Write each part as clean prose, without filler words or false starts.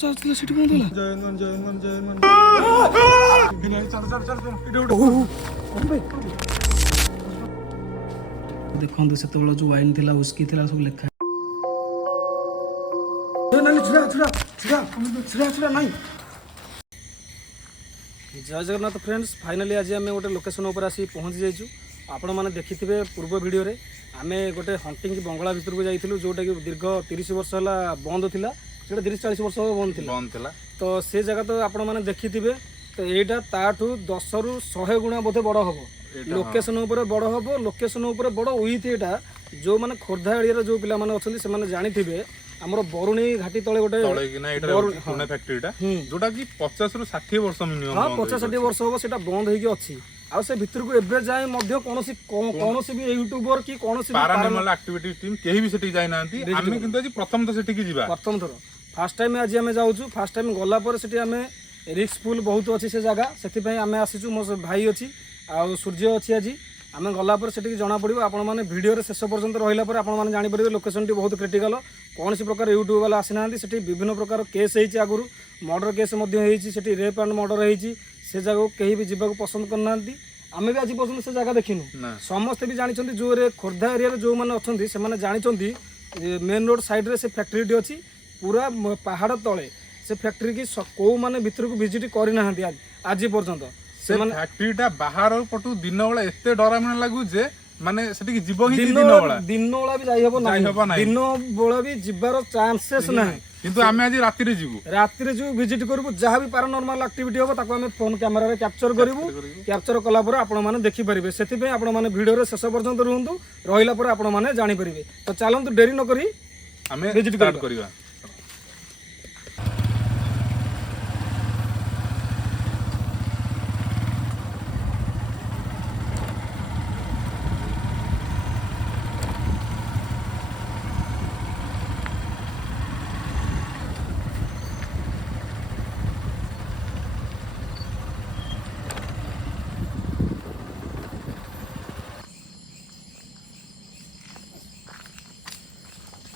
ଚାଲିଥିଲା ସେଠି କଣ ଥିଲା? ଦେଖନ୍ତୁ ସେତେବେଳେ ଯୋଉ ୱାଇନ୍ ଥିଲା ଉସ୍କି ଥିଲା ସବୁ ଲେଖା जय जगन्नाथ फ्रेंड्स फाइनाली आज आम गोटे लोकेशन उपर आसी पहुँची जाइए आपण मैंने देखिथे पूर्व वीडियो रे आमे गोटे हंटिंग बंगला भितर को जाइलु जोटा कि दीर्घ 30 वर्ष है बंद थिला जोटा 30-40 वर्ष बंद थिला तो से जगह तो आपण मैंने देखिथे तो यहाँ ताठू 10 रु 100 गुणा बोधे बड़ हम लोकेशन उपर बड़ हम लोकेशन उपर बड़ विथ यहाँ जो मैंने खोर्धा एरिया जो पिला माने अछंती से माने जानिथिबे हमर बरुणी घाटी तले गोटे टुना फैक्ट्रीटा जोटा कि 50 रु 60 वर्ष मिनिमम हां 50-60 वर्ष हो सेटा बंद होई के अछि आ से भीतर को एबे जाय मध्य कोनोसी भी यूट्यूबर की कोनोसी पैरानॉर्मल एक्टिविटी टीम केही भी सेठी जाय नांती आमे किंतु आज प्रथम तो सेठी की जीवा प्रथम थरो फर्स्ट टाइम आज हमें जाउछु फर्स्ट टाइम गला पर सेठी हमें रिस्क फुल बहुत अछि से जगह सेति पय हमें आसीछु मो भाई अछि आ सूर्य अछि आज आम गला से जना पड़ो आपण मैंने वीडियो शेष पर्यंत रहा आपण मैंने जापर लोकेशन टी बहुत क्रिटिकल कौन सी प्रकार यूट्यूब वाला आसी ना विभिन्न प्रकार केस होती आगुरी मर्डर केस से रेप एंड मर्डर होती से जगह कहीं भी जावाक पसंद करना आम भी आज पर्यटन से जगह देखिनु समस्ते भी जानते जो खोर्धा एरिया जो मैंने अच्छा से जानते मेन रोड साइड से फैक्ट्री अच्छी पूरा पहाड़ तले से फैक्ट्री की कौ मैंने भीतर को विजिट करना आज पर्यंत से फैक्ट्रीटा बाहर पटु दिन बेला एते डरामण लागु जे माने सेठी जीव ही दिन बेला भी जाई हबो नाही दिन बेला भी जिबार चांसेस नाही किंतु आमे आज राति रे जीवु विजिट करबु जहां भी पैरानॉर्मल एक्टिविटी होबो ताको हमें फोन कैमरा रे कैप्चर करबु कैप्चर कला पर आपण माने देखि परिबे सेति पे आपण माने वीडियो रे शेष पर्यंत रहंतु रहिला पर आपण माने जानि परिबे तो चलंतु देरी न करी हमें विजिट करबा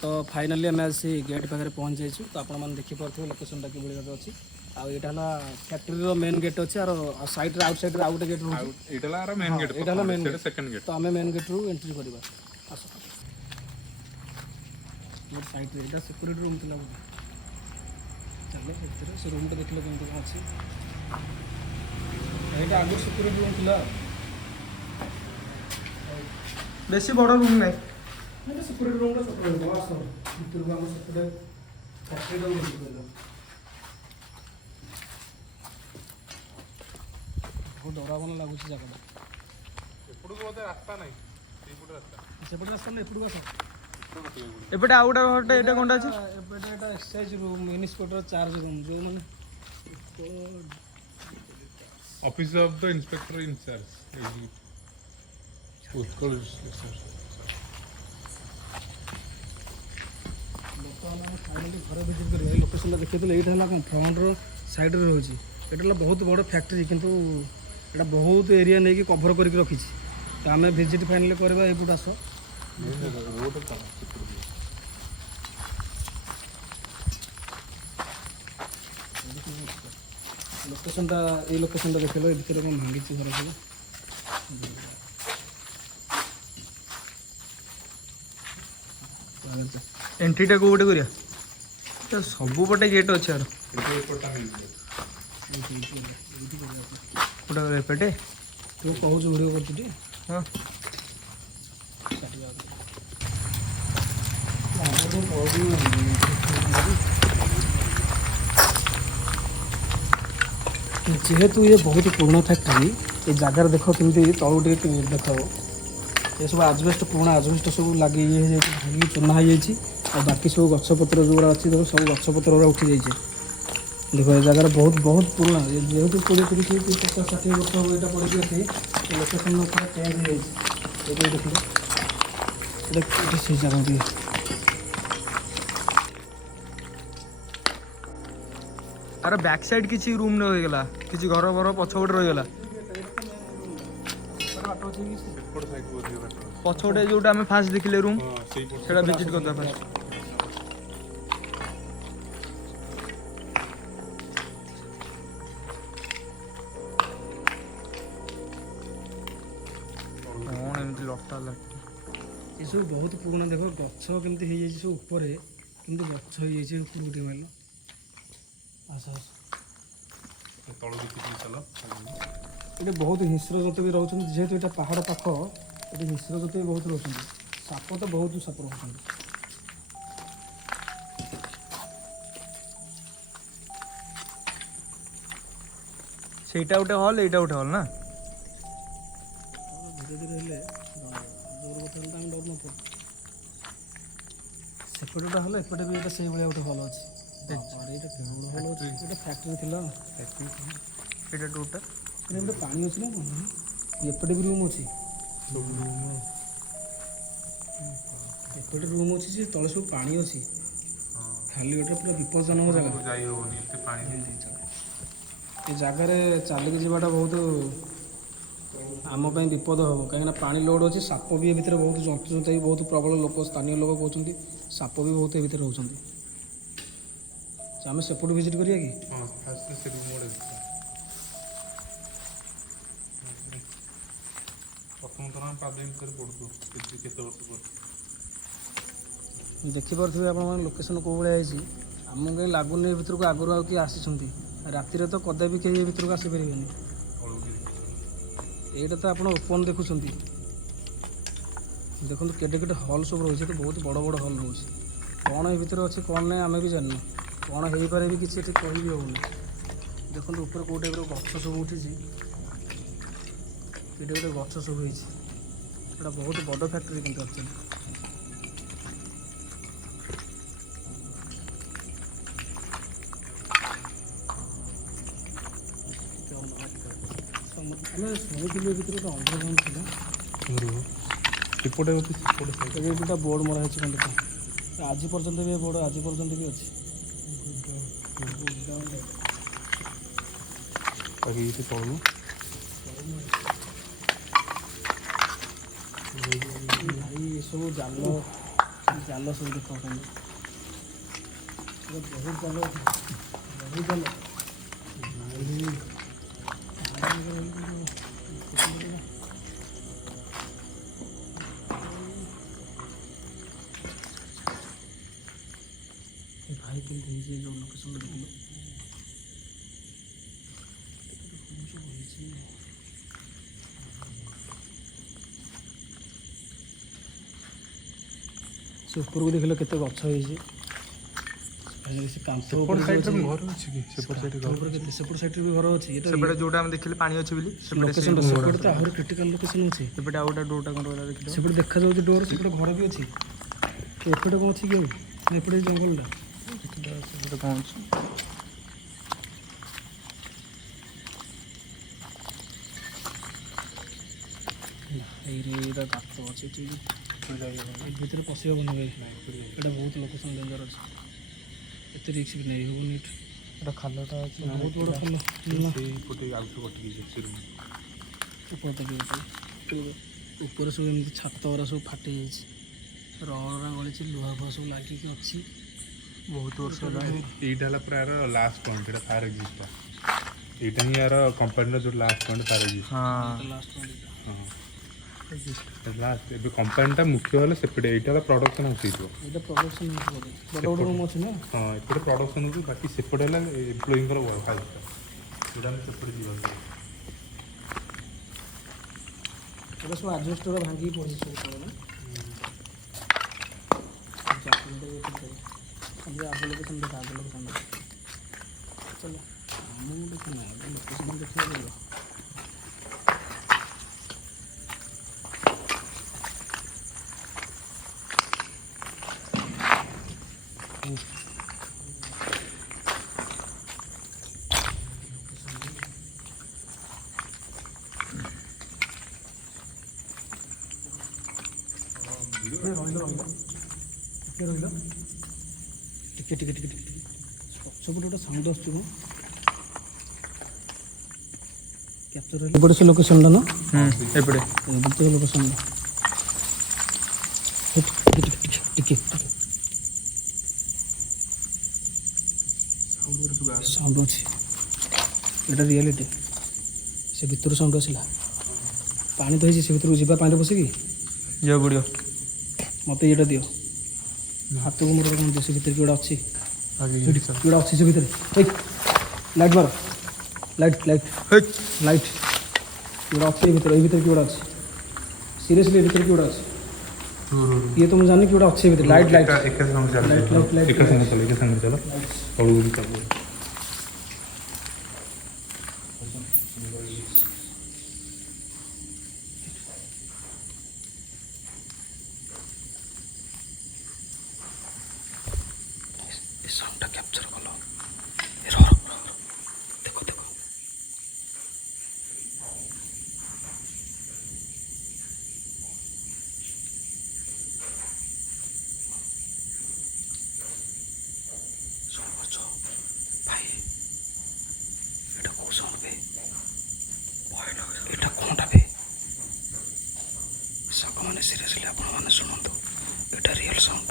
तो फाइनाली आम आसी गेट पाखे पहुँच जाइए तो आपण मैंने देखिपे लोकेशन कि अच्छी आईटा फैक्ट्री मेन गेट अच्छे और साइड आउट साइड आउ गोटे गेट मेन गेट तो आम मेन गेट रू एंट्री करवा आस साइड सिक्यूरीटी रूम थी चलो से रूम तो देखिए कमी कौन अच्छी यहाँ आगे सिक्यूरीटी रूम थी बेसी बड़ रूम नहीं सिक्यूरीटी रूम छोट रहा आस भर को आम से फैक्ट्री बहुत डरावन लगुच जगह रास्ता नहीं सेपटे रास्ता ना एपटू आस एपटे आउ गोटे एटा कोनटा अछि एपटे एटा exercise room inspector charge room जो माने office of the inspector in charge Utkal फाइनाली घर विजिट कर लोकेशन देखते यहाँ फ्रंट साइड रोचे ये बहुत बड़ फैक्ट्री किंतु यहाँ बहुत एरिया नहीं कि कभर करके रखी तो आम विजिट फाइनाली करवा एपट आस लोकेशन ये लोकेशन देख लो भर कौन भांगी घर सब एंट्रीटा को गोटे करिया तो सबु पटे गेट अच्छे यार कोटा एपटे तू कहूँ वीडियो कर हाँ जेहेतु ये बहुत पुराना फैक्ट्री ये जगार देख कमी तलू देख ये सब आजबेस्ट पुराना आजबेस्ट सब लगे ये भांगी चूना हो जाए और बाकी सब गछपत्र जो अच्छी देखो सब गछपत्र उठी जाइए देखो ये जगह बहुत बहुत पुराना जेहेतु 20-30-50-60 वर्ष हम यहाँ पड़ी अच्छी लोकेशन पूरा चेंज हो जाए देखिए से जगह भी अरे बैक साइड किसी रूम न होइगला किसी घर घर पछपटे रहीगला पछपटे जोटा आम फास्ट देखिले रूम सेटा विजिट करदा फास्ट ଛୋଟ ଲାଟ୍ରିନ୍। ଏସବୁ ବହୁତ ପୁରୁଣା। ଦେଖ ଗଛ କେମିତି ହେଇଯାଇଛି ସବୁ ଉପରେ, କେମିତି ଗଛ ହେଇଯାଇଛି ଉପରକୁ ଟିକେ ମାରିଲ। ଆସ ଆସ। ତଳକୁ ଟିକେ ଚାଲ। ଏଠି ବହୁତ ହିଂସ୍ର ଜନ୍ତୁ ବି ରହୁଛନ୍ତି, ଯେହେତୁ ଏଇଟା ପାହାଡ଼ ପାଖ, ଏଠି ହିଂସ୍ର ଜନ୍ତୁ ବି ବହୁତ ରହୁଛନ୍ତି। ସାପ ତ ବହୁତ ସାପ ରହୁଛନ୍ତି। ସେଇଟା ଗୋଟେ ହଲ୍, ଏଇଟା ଗୋଟେ ହଲ୍ ନା? ଧୀରେ ଧୀରେ ହେଲେ ଜୋର କଥା ହେଲେ ତ ଆମେ ଡରୁ ନଥିବୁ। ସେପଟେ ଗୋଟେ ହଲ୍, ଏପଟେ ବି ଏଇଟା ସେଇଭଳିଆ ଗୋଟେ ହଲ୍ ଅଛି। ଏଇଟା କେବଳ ହଲ୍ ଅଛି, ଗୋଟେ ଫ୍ୟାକ୍ଟ୍ରି ଥିଲା। ଏଇଟା ଟୁଟା ଏଠି ଗୋଟେ ପାଣି ଅଛି ନା କଣ? ଏପଟେ ବି ରୁମ୍ ଅଛି। ଏପଟେ ରୁମ୍ ଅଛି ଯେ ତଳେ ସବୁ ପାଣି ଅଛି। ଖାଲି ଗୋଟେ ପୁରା ବିପଦଜନକ ଜାଗା। ଯାଇ ହବନି ଏତେ ପାଣି। ଏ ଜାଗାରେ ଚାଲିକି ଯିବାଟା ବହୁତ ଆମ ପାଇଁ ବିପଦ ହେବ, କାହିଁକିନା ପାଣି ଲୋଡ଼ ଅଛି। ସାପ ବି ଏ ଭିତରେ ବହୁତ, ଜନ୍ତୁ ଜୁନ୍ତା ବି ବହୁତ ପ୍ରବଳ। ଲୋକ, ସ୍ଥାନୀୟ ଲୋକ କହୁଛନ୍ତି ସାପ ବି ବହୁତ ଏ ଭିତରେ ରହୁଛନ୍ତି। ଆମେ ସେପଟୁ ଭିଜିଟ୍ କରିବା କି? ହଁ, ଫାଷ୍ଟ ସେ ରୁମ୍ ଗୋଟେ ଦେଖିବା। ପ୍ରଥମ ଥର ଆମେ ପାଦ ଭିତରେ ପଡ଼ୁଛୁ କେତେ ବର୍ଷ ପରେ। ଦେଖିପାରୁଥିବେ ଆପଣମାନେ ଲୋକେସନ୍ କେଉଁ ଭଳିଆ ହେଇଛି। ଆମକୁ କାହିଁ ଲାଗୁନି ଏ ଭିତରକୁ ଆଗରୁ ଆଉ କିଏ ଆସିଛନ୍ତି। ରାତିରେ ତ କଦାପି କେହି ଏ ଭିତରକୁ ଆସିପାରିବେନି। ଏଇଟା ତ ଆପଣ ଓପନ୍ ଦେଖୁଛନ୍ତି। ଦେଖନ୍ତୁ କେଡ଼େ କେଡ଼େ ହଲ୍ ସବୁ ରହୁଛି। ଏଠି ବହୁତ ବଡ଼ ବଡ଼ ହଲ୍ ରହୁଛି। କ'ଣ ଏ ଭିତରେ ଅଛି କ'ଣ ନାହିଁ ଆମେ ବି ଜାଣିନୁ। କ'ଣ ହେଇପାରେ ବି କିଛି ଏଠି କହିବି ହେଉନି। ଦେଖନ୍ତୁ ଉପରେ କେଉଁ ଟାଇପ୍ର ଗଛ ସବୁ ଉଠିଛି। ଏଠି ଗୋଟେ ଗଛ ସବୁ ହେଇଛି। ଏଇଟା ବହୁତ ବଡ଼ ଫ୍ୟାକ୍ଟ୍ରି କିନ୍ତୁ ଆକ୍ଚୁଆଲି। ଆମେ ଶୁଣିଥିଲୁ ଏ ଭିତରେ ଗୋଟେ ଅଣ୍ଡରଗ୍ରାଉଣ୍ଡ ଥିଲା। ସେପଟେ ଅଛି, ସେପଟେ ସାଇଡ୍। ଏବେ ଗୋଟେ ବୋର୍ଡ଼ ମରା ହେଇଛି କ'ଣ ଦେଖ। ଆଜି ପର୍ଯ୍ୟନ୍ତ ବି ଏ ବୋର୍ଡ଼ ଆଜି ପର୍ଯ୍ୟନ୍ତ ବି ଅଛି। ବାକି ଏଇଠି ତଳୁ ଭାଇ ଏସବୁ ଜାଲ ଜାଲ ସବୁ ଦେଖାଉଛନ୍ତି। ବହୁତ ଜାଲ, ବହୁତ ଜାଲ। ଭାଇ କେମିତି ହେଇଛି ଯେଉଁ ଲୋକେସନ୍ ଦେଖିଲୁ। ସେ ଉପରକୁ ଦେଖିଲେ କେତେ ଗଛ ହେଇଛି। ସେ କାନ୍ଥ ସେପଟ ସାଇଡ୍ରେ ବି ଘର ଅଛି କି? ସେପଟ ସାଇଡ୍ରେ ଘର ଉପରେ କେତେ, ସେପଟ ସାଇଡ଼୍ରେ ବି ଘର ଅଛି। ଏଟା ସେପଟେ ଯୋଉଟା ଆମେ ଦେଖିଲେ ପାଣି ଅଛି ବୋଲି ଲୋକେସନ୍ଟା ସେପଟେ ତ ଆହୁରି କ୍ରିଟିକାଲ୍ ଲୋକେସନ୍ ଅଛି। ଏପଟେ ଆଉ ଗୋଟେ ଡୋରଟା କ'ଣ ରହିଲା ଦେଖିଲ? ସେପଟେ ଦେଖାଯାଉଛି ଡୋର, ସେପଟେ ଘର ବି ଅଛି। ଏପଟେ କ'ଣ ଅଛି କି ଆଉ? ନା ଏପଟେ ଜଙ୍ଗଲଟା? ସେପଟେ କ'ଣ ଅଛି? ଏଇଟା ଗାତ ଅଛି ଏଠି। ଏ ଭିତରେ ପଶି ହେବନି ଭାଇ। ଏଇଟା ବହୁତ ଲୋକେସନ୍ ଡେଞ୍ଜର ଅଛି। ଏତେ ରିକ୍ସ ବି ନେଇ ହେବନି ଏଠି। ଏଇଟା ଖାଲଟା ଅଛି। ବହୁତ ବଡ଼ ଖାଲ। ସେଇପଟେ ଆଉଥରେ କଟିକି ଯାଇଛି ରୁମ୍। ଉପରେ ସବୁ ଏମିତି ଛାତ ଗୁରା ସବୁ ଫାଟି ଯାଇଛି। ରଡ଼ରା ଗଳିଛି, ଲୁହା ଫୁହା ସବୁ ଲାଗିକି ଅଛି। ବହୁତ ବର୍ଷ ହେଲାଣି। ଏଇଟା ହେଲା ପୁରା ୟାର ଲାଷ୍ଟ ପଏଣ୍ଟ। ଏଇଟା ଫାୟାର ଏକ୍ଜିଟ୍ଟା। ଏଇଟା ହିଁ ୟାର କମ୍ପାନୀର ଯେଉଁ ଲାଷ୍ଟ ପଏଣ୍ଟ ଫାୟାର ଏକ୍ଜିଟ୍। ହଁ, ଲାଷ୍ଟ ପଏଣ୍ଟ। ହଁ, ଲାଷ୍ଟ। ଏବେ କମ୍ପାନୀଟା ମୁଖ୍ୟ ହେଲେ ସେପଟେ। ଏଇଟା ହେଲା ପ୍ରଡକ୍ସନ୍ ହାଉସ୍ ହେଇଥିବ। ଏଇଟା ପ୍ରଡକ୍ସନ୍ ହେଉଛି ବୋଧେ। ବଡ଼ ବଡ଼ ରୁମ୍ ଅଛି ନା? ହଁ, ଏପଟେ ପ୍ରଡକ୍ସନ୍ ହେଉଛି। ବାକି ସେପଟେ ହେଲା ଏମ୍ପ୍ଲୟିଙ୍କର ହାଉସ୍ଟା। ସେଇଟା ଆମେ ସେପଟେ ଯିବାକୁ। ଏଇଟା ସବୁ ଆଜବେଷ୍ଟର ଭାଙ୍ଗିକି ପଡ଼ିଛି ସବୁ ତଳେ ନା? ଆଗ ଲୋକେସନ୍ ଦେଖ, ଆଗ ଲୋକେସନ୍ ଦେଖ। ଚାଲ ଆମକୁ ଦେଖ ନା, ଆଗ ଲୋକେସନ୍ ଦେଖିବାକୁ ପଡ଼ିବ। ରହିଲ ଟିକେ ଟିକେ ଟିକେ ଟିକେ ସବୁଠୁ ଗୋଟେ ସାଉଣ୍ଡ ଆସୁଛି କ'ଣ? କ୍ୟାପଚର ହେଲେ ଏପଟେ ସେ ଲୋକେସନ୍ଟା ନା? ଏପଟେ ଏପଟେ ତ ଲୋକେସନ୍ଟା। ଟିକେ ଟିକେ ଟିକେ ସାଉଣ୍ଡ ଅଛି। ଏଇଟା ରିଆଲିଟି। ସେ ଭିତରୁ ସାଉଣ୍ଡ ଆସିଲା। ପାଣି ତ ହେଇଛି, ସେ ଭିତରକୁ ଯିବା ପାଣିରେ ବସିକି। ଯିବାକୁ ପଡ଼ିବ। ମୋତେ ଏଇଟା ଦିଅ ହାତକୁ ମୋର କ'ଣ ସେ ଭିତରେ କିଏ ଗୋଟେ ଅଛି ଆଗେ କିଏ ଗୋଟେ ଅଛି ସେ ଭିତରେ ଏଇ ଲାଇଟ୍ ମାର ଲାଇଟ୍ ଲାଇଟ୍ ଲାଇଟ୍ କିଏ ଗୋଟେ ଅଛି ଏଇ ଭିତରେ କିଏ ଗୋଟେ ଅଛି ସିରିୟସଲି ଏ ଭିତରେ କିଏ ଗୋଟେ ଅଛି ये तो मुझे जाने कि अच्छे भी लाइट लाइट एक संग चल लाइट लाइट लाइट एक संग चलो हळू चल इस साउंडটা ক্যাপচার করো रो देखो देखो ভাই এটা কোন সাউন্ড বে ভয় লাগে এটা কোনটা বে সাকা মানে সিরিয়াসলি আপন মানে শুনন্ত এটা রিয়েল সাউন্ড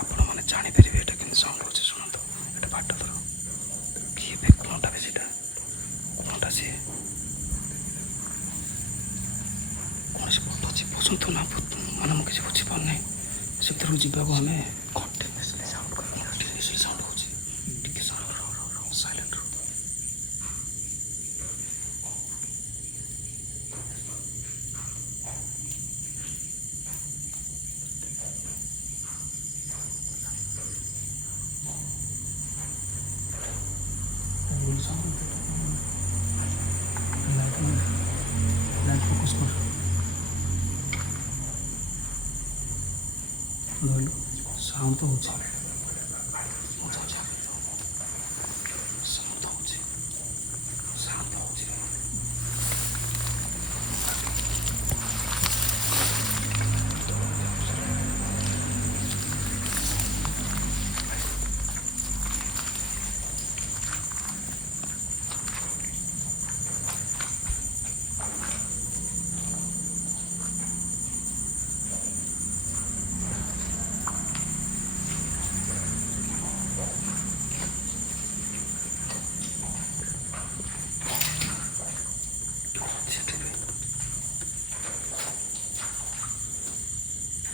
আপন মানে জানি পারিবে এটা কেন সাউন্ড হচ্ছে শুনন্ত এটা বাটটা ধরো কি বে কোনটা বে সেটা কোনটা সে কোনসে পড়ছি পছন্দ না মানে ମୁଁ କିଛି ବୁଝିପାରୁନି ସେ ଭିତରକୁ ଯିବାକୁ ଆମେ କଣ୍ଟିନ୍ୟୁଅସଲି ସାଉଣ୍ଡ ହେଉଛି ଟିକେ ସାଇଲେଣ୍ଟ ରୁ ଲାଇଟ୍ ଫୋକସ୍ କର ସାଉଣ୍ଡ ତ ହେଉଛି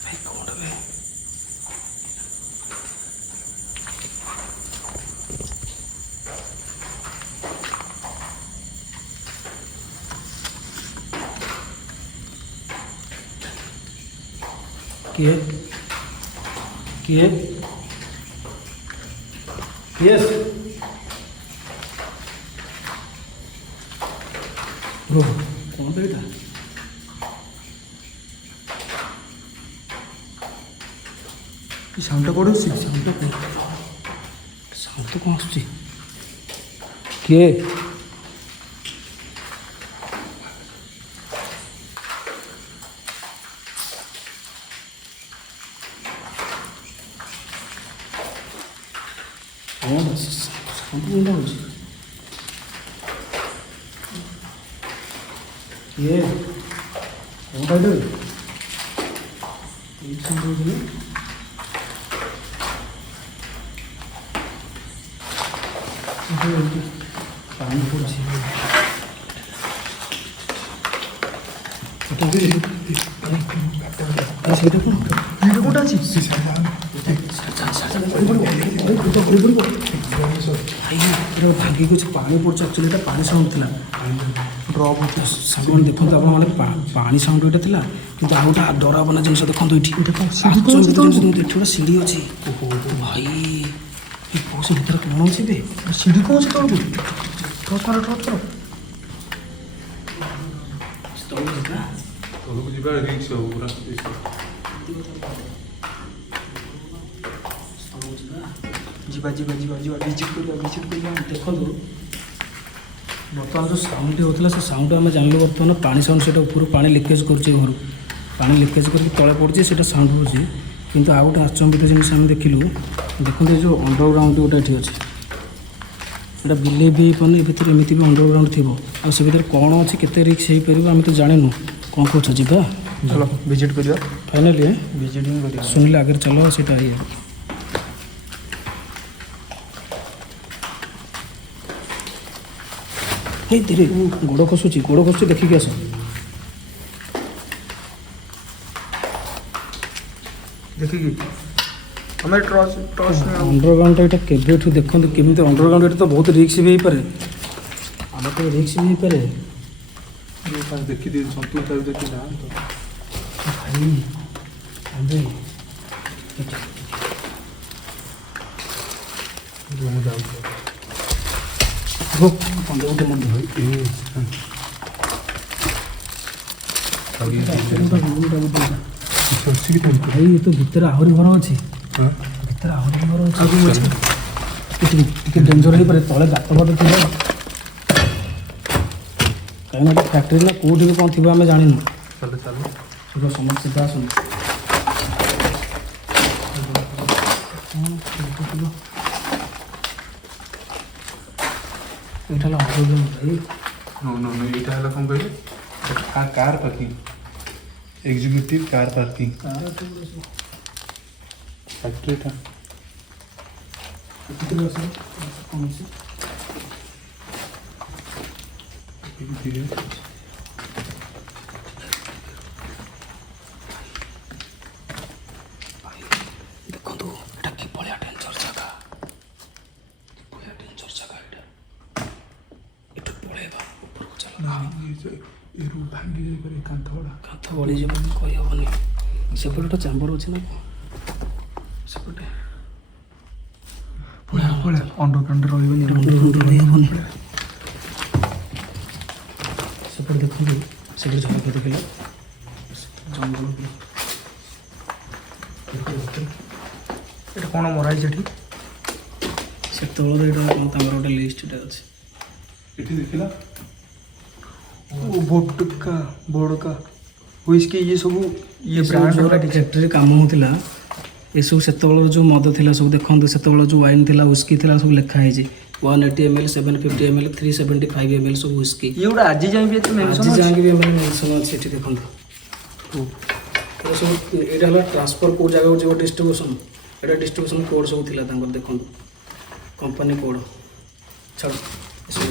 ଭାଇ କ'ଣ ବେ କିଏ କିଏ କିଏ ବ୍ରୋ କ'ଣ ବେ ଏଇଟା ସାଉଣ୍ଡଟା ପଡ଼ୁଛି ସାଉଣ୍ଡ ତ କ'ଣ ଆସୁଛି କିଏ କ'ଣ ସାଉଣ୍ଡ କେଉଁଟା ହେଉଛି କିଏ କ'ଣଟା ଏଇଟା ଏଇ ସାଉଣ୍ଡ ହେଉଛି ନା ପାଣି ପଡ଼ୁଛି ସେଇଟା କ'ଣ କୋଉଟା ଅଛି ଭାଙ୍ଗିକି ଅଛି ପାଣି ପଡ଼ୁଛି ଆକ୍ଚୁଆଲି ଏଇଟା ପାଣି ସାଉଣ୍ଡ ଥିଲା ଡ୍ରପ୍ ସାଙ୍ଗମାନେ ଦେଖନ୍ତୁ ଆପଣମାନେ ପାଣି ସାଉଣ୍ଡ ଏଇଟା ଥିଲା କିନ୍ତୁ ଆଉ ଗୋଟେ ଡରାବନା ଜିନିଷ ଦେଖନ୍ତୁ ଏଠି ଏଠି ଗୋଟେ ସିଢ଼ି ଅଛି ଭାଇ ଏ ପଇସା ଭିତରେ କ'ଣ ଅଛି ବେ ସିଡ଼ି କ'ଣ ଅଛି ତଳକୁ ଟର୍ଚ୍ଚ ମାର ତଳକୁ ଯିବା ରିକ୍ସ ହବ ପୁରା ଯିବା ଯିବା ଯିବା ଯିବା ଭିଜିଟ୍ କରିବା ଦେଖନ୍ତୁ ବର୍ତ୍ତମାନ ଯେଉଁ ସାଉଣ୍ଡଟି ହେଉଥିଲା ସେ ସାଉଣ୍ଡ ଆମେ ଜାଣିଲୁ ବର୍ତ୍ତମାନ ପାଣି ସାଉଣ୍ଡ ସେଇଟା ଉପରୁ ପାଣି ଲିକେଜ୍ କରୁଛି ଘରୁ ପାଣି ଲିକେଜ୍ କରିକି ତଳେ ପଡ଼ୁଛି ସେଇଟା ସାଉଣ୍ଡ ହେଉଛି କିନ୍ତୁ ଆଉ ଗୋଟେ ଆଚମ୍ବିତ ଜିନିଷ ଆମେ ଦେଖିଲୁ ଦେଖନ୍ତୁ ଏ ଯେଉଁ ଅଣ୍ଡରଗ୍ରାଉଣ୍ଡ ଗୋଟେ ଏଠି ଅଛି ସେଇଟା ବିଲେଇ ବି ହେଇପାରୁନି ଏ ଭିତରେ ଏମିତି ବି ଅଣ୍ଡରଗ୍ରାଉଣ୍ଡ ଥିବ ଆଉ ସେ ଭିତରେ କ'ଣ ଅଛି କେତେ ରିକ୍ସ ହେଇପାରିବ ଆମେ ତ ଜାଣିନୁ କ'ଣ କହୁଛ ଯିବା ଚାଲ ଭିଜିଟ୍ କରିବା ଫାଇନାଲି ଭିଜିଟ୍ ହିଁ କରିବା ଶୁଣିଲେ ଆଗରେ ଚାଲ ସେଇଟା ଇଏ ହେଇ ଧୀରେ ଗୋଡ଼ ଖସୁଛି ଦେଖିକି ଆସ ଦେଖିକି ଆମେ ଟର୍ଚ୍ଚ ନେଇ अंडरग्राउंड एटा केबेठू देखंतु केमिति अंडरग्राउंड एटा तो बहुत रिस्क भी पारे आम तो रिस्क भी पारे देखी दिए सन्तु तार देखी ना तो भाई अबे रूम जाऊ वो पंदे उठे मत भाई भाई ये तो भीतर आहरी घर अच्छी भीतर आहरी घर अच्छी टिके डेंजर हो पारे तले गात फात थी कहीं फैक्ट्री ना कौटी भी कौन थी आम जानी चलो चलो सुबह समझ सीधा आस भाई नो नो नो ये हला कौन कहले car parking executive car parking factory था देखो एटा कि बलिया डेंजर जगह एटा पळेबा ऊपर को चल ये रूम भांगी जाई पर कांथ वाला कांथ बळी जे कहि हबनी सेपटे चैम्बर अछि ना सेपटे पळे अंडरग्राउंड रहबनी सेपटे देखो सेपटे जगह के देखले जंगल এটা কোন মরাই সেটি ସେତେବେଳେ ଏଇଟା କ'ଣ ତାଙ୍କର ଗୋଟେ ଲିଷ୍ଟଟା ଅଛି ଏଠି ଦେଖିଲା ଓ ବୋଟକା ବୋଡକା ହୁଇସ୍କି ଇଏ ସବୁ ଇଏ ବ୍ରାଣ୍ଡ ଯୋଉଟା ଫ୍ୟାକ୍ଟ୍ରିରେ କାମ ହେଉଥିଲା ଏସବୁ ସେତେବେଳର ଯେଉଁ ମଦ ଥିଲା ସବୁ ଦେଖନ୍ତୁ ସେତେବେଳେ ଯେଉଁ ୱାଇନ୍ ଥିଲା ହୁଇସ୍କି ଥିଲା ସବୁ ଲେଖା ହେଇଛି 180 ml 750 ml 375 ml ସବୁ ହୁଇସ୍କି ଇଏ ଗୋଟେ ଆଜି ଯାଏଁ ବି ଏତେ ମେନସନ ଆଜି ଯାଏଁ ବି ମାନେ ମେନସନ୍ ଅଛି ଏଠି ଦେଖନ୍ତୁ ଏଇଟା ସବୁ ଏଇଟା ହେଲା ଟ୍ରାନ୍ସଫର କେଉଁ ଜାଗାକୁ ଯିବ ଡିଷ୍ଟ୍ରିବ୍ୟୁସନ୍ ଏଇଟା ଡିଷ୍ଟ୍ରିବ୍ୟୁସନ୍ କୋଡ଼୍ ସବୁ ଥିଲା ତାଙ୍କର ଦେଖନ୍ତୁ कंपनी कोड छाड़ इसमें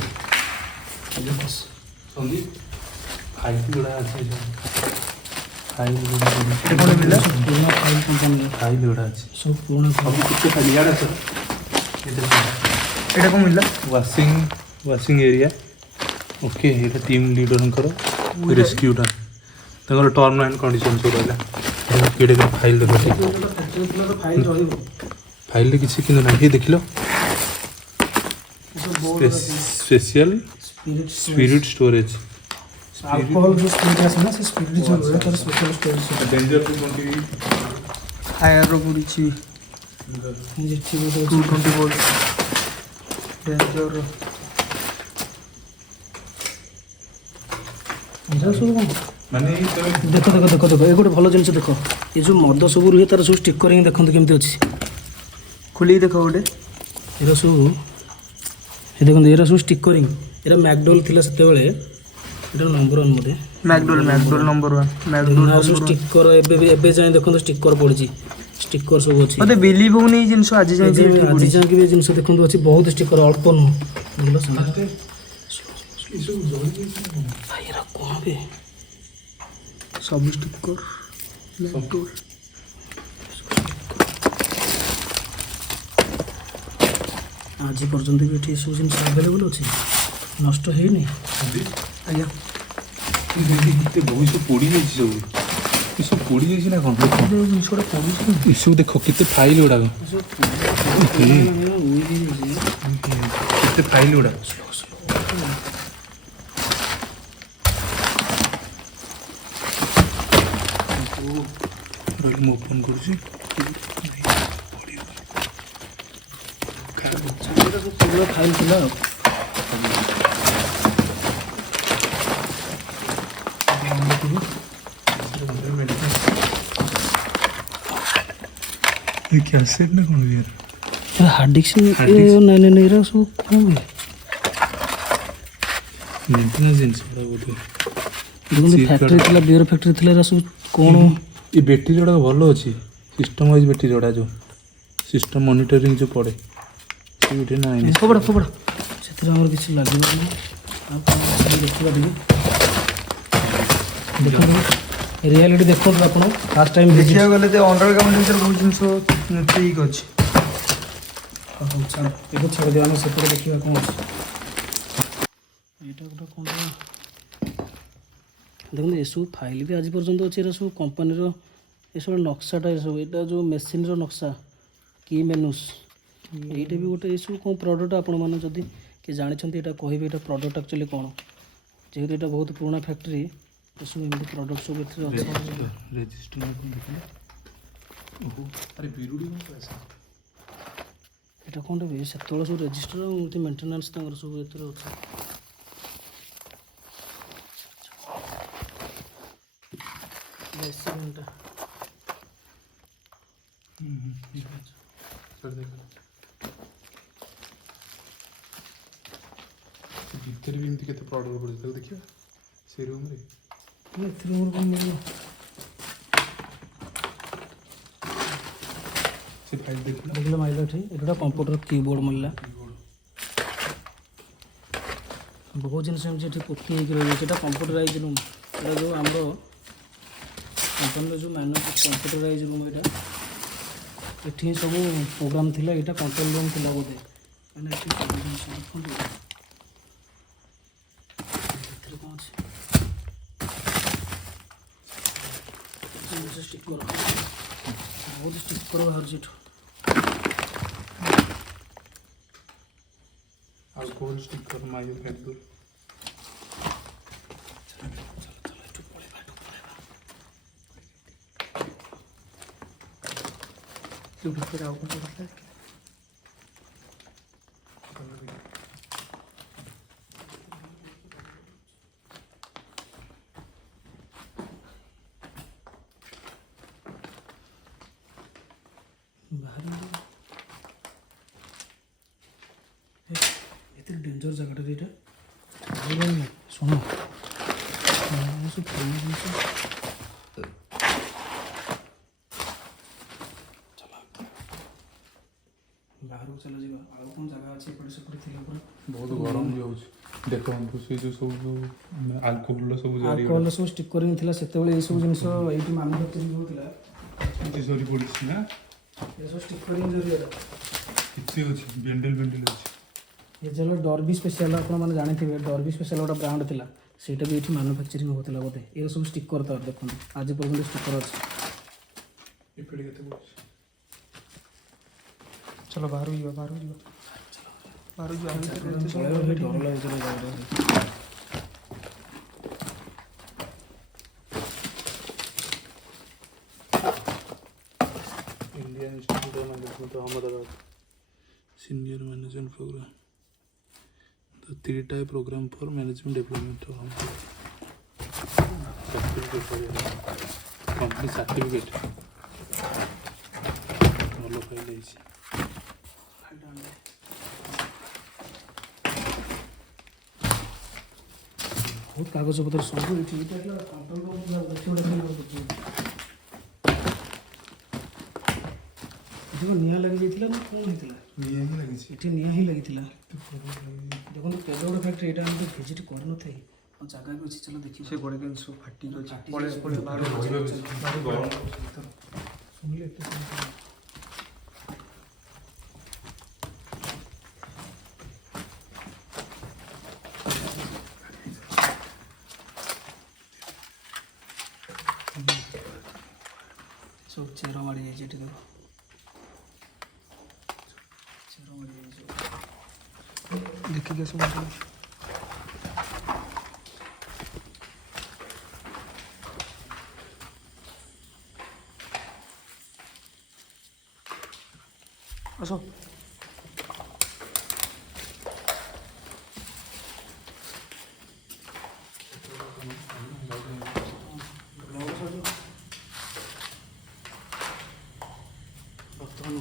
संदीप फाइल गुड़ा আছে फाइल गुड़ा এটা কোনে মিলা पुराना फाइल कंपनी फाइल गुड़ा আছে सब पुराना सब कितने फाइल यार আছে এটা কোন মিলা वाशिंग एरिया ओके এটা टीम लीडरଙ୍କର रेस्क्यूटा ତାଙ୍କର ଟର୍ମ ଆଣ୍ଡ କଣ୍ଡିସନ ସବୁ ରହିଲା କେଡ଼େ କେଡ଼େ ଫାଇଲ ଦେଖ फाइल रहिबो फाइल କିଛି କିନ୍ତୁ ନାହିଁ ଦେଖିଲ स्पेशल स्पिरिट स्टोरेज अल्कोहल जो स्पिरिट আছে না সেই স্পিরিট जो है তার স্পেশাল স্টোরেজ डेंजर 220 ফায়ার ର গুড়িছি যে ঠিক আছে 220 ভোল্ট ডেঞ্জর এটা ସବୁ କ'ଣ माने तमे ଦେଖ ଦେଖ ଦେଖ ଦେଖ ଏ ଗୋଟେ ଭଲ ଜିନିଷ ଦେଖ ଏ ଯେଉଁ ମଦ ସବୁ ରୁହେ ତାର ସବୁ ଷ୍ଟିକରିଂ ଦେଖନ୍ତୁ କେମିତି ଅଛି ଖୋଲିକି ଦେଖ ଗୋଟେ ଏରା ସବୁ ଏ ଦେଖନ୍ତୁ ଏରା ସବୁ ଷ୍ଟିକରିଂ ଏରା ମ୍ୟାକଡୋଲ୍ ଥିଲା ସେତେବେଳେ ଏଟା ନମ୍ବର 1 ବୋଧେ ମ୍ୟାକଡୋଲ୍ ନମ୍ବର 1 ମ୍ୟାକଡୋଲ୍ ଆଉ ସବୁ ଷ୍ଟିକର ଏବେ ଯାଏଁ ଦେଖନ୍ତୁ ଷ୍ଟିକର ପଡ଼ିଛି ଷ୍ଟିକର ସବୁ ଅଛି ମତେ ବିଲିଭ ହଉନି ଏଇ ଜିନିଷ ଆଜି ଯାଏଁ ଆଜି ଯାଏଁ ବି ଏ ଜିନିଷ ଦେଖନ୍ତୁ ଅଛି ବହୁତ ଷ୍ଟିକର ଅଳ୍ପ ନୁହଁ ବୁଝିଲ ସମସ୍ତେ ଭାଇ ଏରା କ'ଣ ବେ ସବୁ ଷ୍ଟିକର ମ୍ୟାକଡୋଲ୍ ଆଜି ପର୍ଯ୍ୟନ୍ତ ବି ଏଠି ଏସବୁ ଜିନିଷ ଆଭେଲେବଲ୍ ଅଛି ନଷ୍ଟ ହେଇନି ଆଜ୍ଞା କେତେ ବହି ସବୁ ପୋଡ଼ି ଯାଇଛି ସବୁ ଏସବୁ ପୋଡ଼ି ଯାଇଛି ନା କ'ଣ ଜିନିଷ ଗୁଡ଼ା ପଡ଼ୁଛି ଏସବୁ ଦେଖ କେତେ ଫାଇଲ ଗୁଡ଼ାକ କେତେ ଫାଇଲ ଗୁଡ଼ାକ ରହିଲେ ମୁଁ ଓପନ୍ କରୁଛି ପୁରୁଣା ଫାଇଲ୍ ଥିଲା ଆଉ କ୍ୟାସେଟ୍ ନା କ'ଣ ବି ହାର୍ଡ ଡିସ୍କ ନାଇଁ ନାଇଁ ଏରା ସବୁ କ'ଣ ହୁଏ ମେଣ୍ଟେନାନ୍ସ ଜିନିଷ ବୋଧେ ଦେଖନ୍ତୁ ଫ୍ୟାକ୍ଟ୍ରି ଥିଲା ବିୟର ଫ୍ୟାକ୍ଟ୍ରି ଥିଲା ଏରା ସବୁ କ'ଣ ଏ ବ୍ୟାଟେରୀ ଗୁଡ଼ାକ ଭଲ ଅଛି ସିଷ୍ଟମ୍ ୱାଇଜ୍ ବ୍ୟାଟେରୀ ଗୁଡ଼ା ଯେଉଁ ସିଷ୍ଟମ୍ ମନିଟରିଂ ଯେଉଁ ପଡ଼େ ସେ ଗୋଟେ ନାହିଁ ଫୋପଡ଼ା ଫୋପଡ଼ା ସେଥିରେ ଆମର କିଛି ଲାଗିବନି ଆଉ କ'ଣ ଦେଖିବା ଟିକେ ଦେଖନ୍ତୁ ରିଆଲିଟି ଦେଖନ୍ତୁ ଆପଣ ଫାର୍ଷ୍ଟ ଟାଇମ୍ ଦେଖିବାକୁ ଗଲେ ତ ଅଣ୍ଡରଗ୍ରାଉଣ୍ଡ ଭିତରେ ବହୁତ ଜିନିଷ ଠିକ୍ ଅଛି। ହଉ ଛାଡ଼ ଏବେ ଛାଡ଼ିଦିଅ ଆମେ ସେପଟେ ଦେଖିବା କ'ଣ ଅଛି। ଏଇଟା ଗୋଟେ କ'ଣ ଦେଖନ୍ତୁ ଏସବୁ ଫାଇଲ୍ ବି ଆଜି ପର୍ଯ୍ୟନ୍ତ ଅଛି। ଏରା ସବୁ କମ୍ପାନୀର ଏସବୁ ନକ୍ସାଟା ଏସବୁ ଏଇଟା ଯେଉଁ ମେସିନ୍ର ନକ୍ସା କି ମେନୁସ୍ ଏଇଟା ବି ଗୋଟେ ଏସବୁ କ'ଣ ପ୍ରଡ଼କ୍ଟ ଆପଣମାନେ ଯଦି କିଏ ଜାଣିଛନ୍ତି ଏଇଟା କହିବେ ଏଇଟା ପ୍ରଡ଼କ୍ଟ ଆକ୍ଚୁଆଲି କ'ଣ। ଯେହେତୁ ଏଇଟା ବହୁତ ପୁରୁଣା ଫ୍ୟାକ୍ଟ୍ରି ଏସବୁ ଏମିତି ପ୍ରଡ଼କ୍ଟ ସବୁ ଏଥିରେ ଅଛି। ରେଜିଷ୍ଟର ଆରେ ବିରୁଡ଼ି ଏଇଟା କ'ଣଟା ବି ସେତେବେଳେ ସବୁ ରେଜିଷ୍ଟର ଆଉ ଏମିତି ମେଣ୍ଟେନାନ୍ସ ତାଙ୍କର ସବୁ ଏଥିରେ ଅଛି। ଭିତରେ ବି ଏମିତି କେତେ ପ୍ରଡ଼କ୍ଟ ପଡ଼ିଛି ତାକୁ ଦେଖିବା ସେ ରୁମ୍ରେ। ଏଥିରେ ମୋର କ'ଣ ମିଳିବ ସେ ଫାଇଲ୍ ଦେଖିଲା ଦେଖିଲେ ମାଇଲା ଏଠି ଏଇଟା କମ୍ପ୍ୟୁଟର କିବୋର୍ଡ଼ ମିଳିଲା। ବହୁତ ଜିନିଷ ଏମିତି ଏଠି ପୋକି ହେଇକି ରହିଯାଇଛି। ଏଇଟା କମ୍ପ୍ୟୁଟରାଇଜ୍ ରୁମ୍। ଏଇଟା ଯେଉଁ ଆମର କମ୍ପାନୀର ଯେଉଁ କମ୍ପ୍ୟୁଟରାଇଜ୍ ରୁମ୍ ଏଇଟା ଏଠି ସବୁ ପ୍ରୋଗ୍ରାମ୍ ଥିଲା। ଏଇଟା କଣ୍ଟ୍ରୋଲ ରୁମ୍ ଥିଲା ବୋଧେ ମାନେ ଏଠି ସବୁ ଜିନିଷ ଦେଖନ୍ତୁ ଏଥିରେ କ'ଣ ଅଛି ଷ୍ଟିକର ବହୁତ ଷ୍ଟିକର ବାହାରୁଛି ଏଠୁ। alcohol sticker manufacturer ଏତେ ଡେଞ୍ଜର ଜାଗାଟା ଏଇଟା ଶୁଣ ସବୁ ପୁରୁଣା ଜିନିଷ ବାହାରକୁ ଚାଲ ଯିବା। ଆଉ କ'ଣ ଜାଗା ଅଛି ଏପଟେ ସେପଟେ ଥିଲା ପୁରା ବହୁତ ଗରମ ବି ହେଉଛି। ଦେଖନ୍ତୁ ସେ ଯେଉଁ ସବୁ ଆଲକୋହଲର ସବୁ ଆଲକୋହଲର ସବୁ ଷ୍ଟିକରିଂ ଥିଲା ସେତେବେଳେ ଏଇସବୁ ଜିନିଷ ଏଇଠି ମାନୁଫ୍ୟାକ୍ଚରିଂ ହେଉଥିଲା। ସରି ପଡ଼ିଛି ନା ଏସବୁ ଷ୍ଟିକରିଂ ଜରିଆଟା କେତେ ଅଛି ବେଣ୍ଡେଲ ଅଛି। ଏ ଯେତେବେଳେ ଡର୍ବି ସ୍ପେଶାଲ ଆପଣମାନେ ଜାଣିଥିବେ ଡର୍ବି ସ୍ପେଶାଲ ଗୋଟେ ବ୍ରାଣ୍ଡ ଥିଲା ସେଇଟା ବି ଏଠି ମାନୁଫ୍ୟାକ୍ଚରିଂ ହେଉଥିଲା ବୋଧେ। ଏଗୁলো ସବୁ ଷ୍ଟିକର ତ ଦେଖନ୍ତୁ ଆଜି ପର୍ଯ୍ୟନ୍ତ ଷ୍ଟିକର ଅଛି। ଏପଟେ କେତେ ପଡ଼ୁଛି चलो बाहर ही बाहर ही बाहर ही ଡର ଲାଗୁଛି Indian Institute of Management Ahmedabad senior management programme the 3 type programme for management development company certificate ଭଲ ଫାଇଲ୍ ହେଇଛି। ବହୁତ କାଗଜପତ୍ର ସବୁ ଏଠି ଏଇଟା ହେଲା କଣ୍ଟ୍ରୋଲ ଏଠି ନିଆଁ ଲାଗିଯାଇଥିଲା ନା କ'ଣ ହେଇଥିଲା? ନିଆଁ ହିଁ ଲାଗିଛି ଏଠି ନିଆଁ ହିଁ ଲାଗିଥିଲା। ଦେଖନ୍ତୁ କେତେ ବଡ଼ ଫ୍ୟାକ୍ଟ୍ରି ଏଇଟା ଆମେ ଭିଜିଟ୍ କରିନଥାଏ ଆଉ ଜାଗା ବି ଅଛି ଚାଲ ଦେଖିବା। से गोड़े के सब फटी गई फाटी पड़े जाइए। पड़े बाहर ଶୁଣିଲେ ଏତେ सब चेर माड़ी जाइए एटी देखो चेर माड़ी जाइए देखी के सब असो ବର୍ତ୍ତମାନ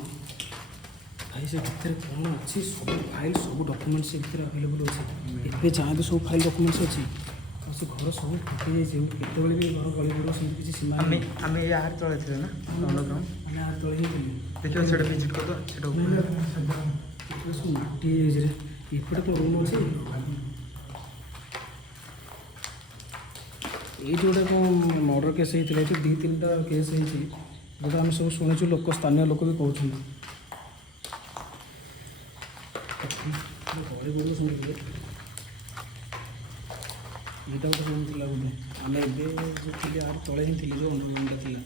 ଭାଇ ସେ ଭିତରେ କ'ଣ ଅଛି ସବୁ ଫାଇଲ୍ ସବୁ ଡକ୍ୟୁମେଣ୍ଟ ସେ ଭିତରେ ଆଭେଲେବୁଲ୍ ଅଛି। ଏବେ ଯାହା ବି ସବୁ ଫାଇଲ୍ ଡକ୍ୟୁମେଣ୍ଟସ୍ ଅଛି ଆଉ ସେ ଘର ସବୁ ଫାଟି ଯାଇଛି କେତେବେଳେ ବି ଘର ଗଳି ପଡ଼ିବ ସେମିତି କିଛି ସୀମା आमे आमे यार तळे थे ना अंडरग्राउंड ମାନେ ଆ ତଳେ ହିଁ ଥିଲି। देखियो सेटा विजिट कर दो सेटा ऊपर ଏପଟେ ସବୁ ମାଟି ହେଇଯାଇଛି ରେ ଏପଟେ କ'ଣ ରୁମ୍ ଅଛି ଏଇଠି ଗୋଟେ କ'ଣ ମର୍ଡର କେସ୍ ହେଇଥିଲା, ଏଇଠି 2-3ଟା କେସ୍ ହେଇଛି ଯେଉଁଟା ଆମେ ସବୁ ଶୁଣିଛୁ, ଲୋକ ସ୍ଥାନୀୟ ଲୋକ ବି କହୁଛନ୍ତି। ଘରେ ବହୁତ ଶୁଣିଥିଲେ, ଏଇଟା ଗୋଟେ ଶୁଣିଥିଲା ବୋଧେ। ଆମେ ଏବେ ଯେଉଁ ଥିଲେ ଆର ତଳେ ହିଁ ଥିଲେ, ଯେଉଁ ଅଣ୍ଡରଗ୍ରାଉଣ୍ଡଟା ଥିଲା।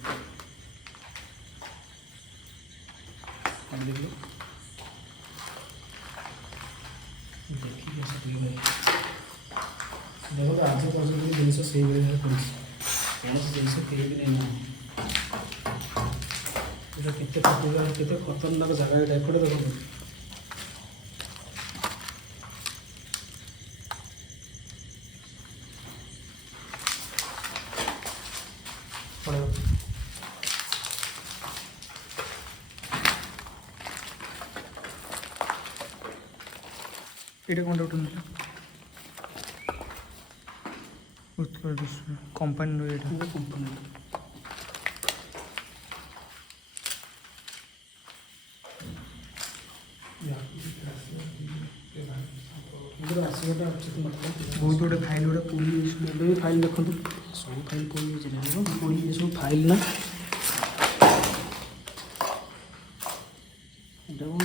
ଦେଖିଲେ ଦେଖିକି ଆସିଥିଲେ ଭାଇ, ଦେଖ ଆଜି ପର୍ଯ୍ୟନ୍ତ ବି ଜିନିଷ ସେଇଭଳି ଭାବେ ପଡ଼ିଛି, କୌଣସି ଜିନିଷ କେହି ବି ନେଇନାହାନ୍ତି। ଏଇଟା କେତେ କେତେ ଖତରନାକ ଜାଗା ଏଇଟା। ଏପଟେ ଦେଖନ୍ତୁ, ଏଇଟା କ'ଣ ଗୋଟେ ନଥିଲା ଉତ୍କଳ କମ୍ପାନୀର ଏଇଟା କମ୍ପାନୀ ଆସିବାଟା ଉଚିତ ନଥିଲା। ବହୁତ ଗୁଡ଼େ ଫାଇଲ୍ ଗୁଡ଼ା ପୋଡ଼ି ଏବେ ବି ଫାଇଲ୍ ଦେଖନ୍ତୁ, ସବୁ ଫାଇଲ୍ ପୋଡ଼ି ଯାଇଛି ନା, ପୋଡ଼ି ଏସବୁ ଫାଇଲ୍ ନା। ଏଇଟା କ'ଣ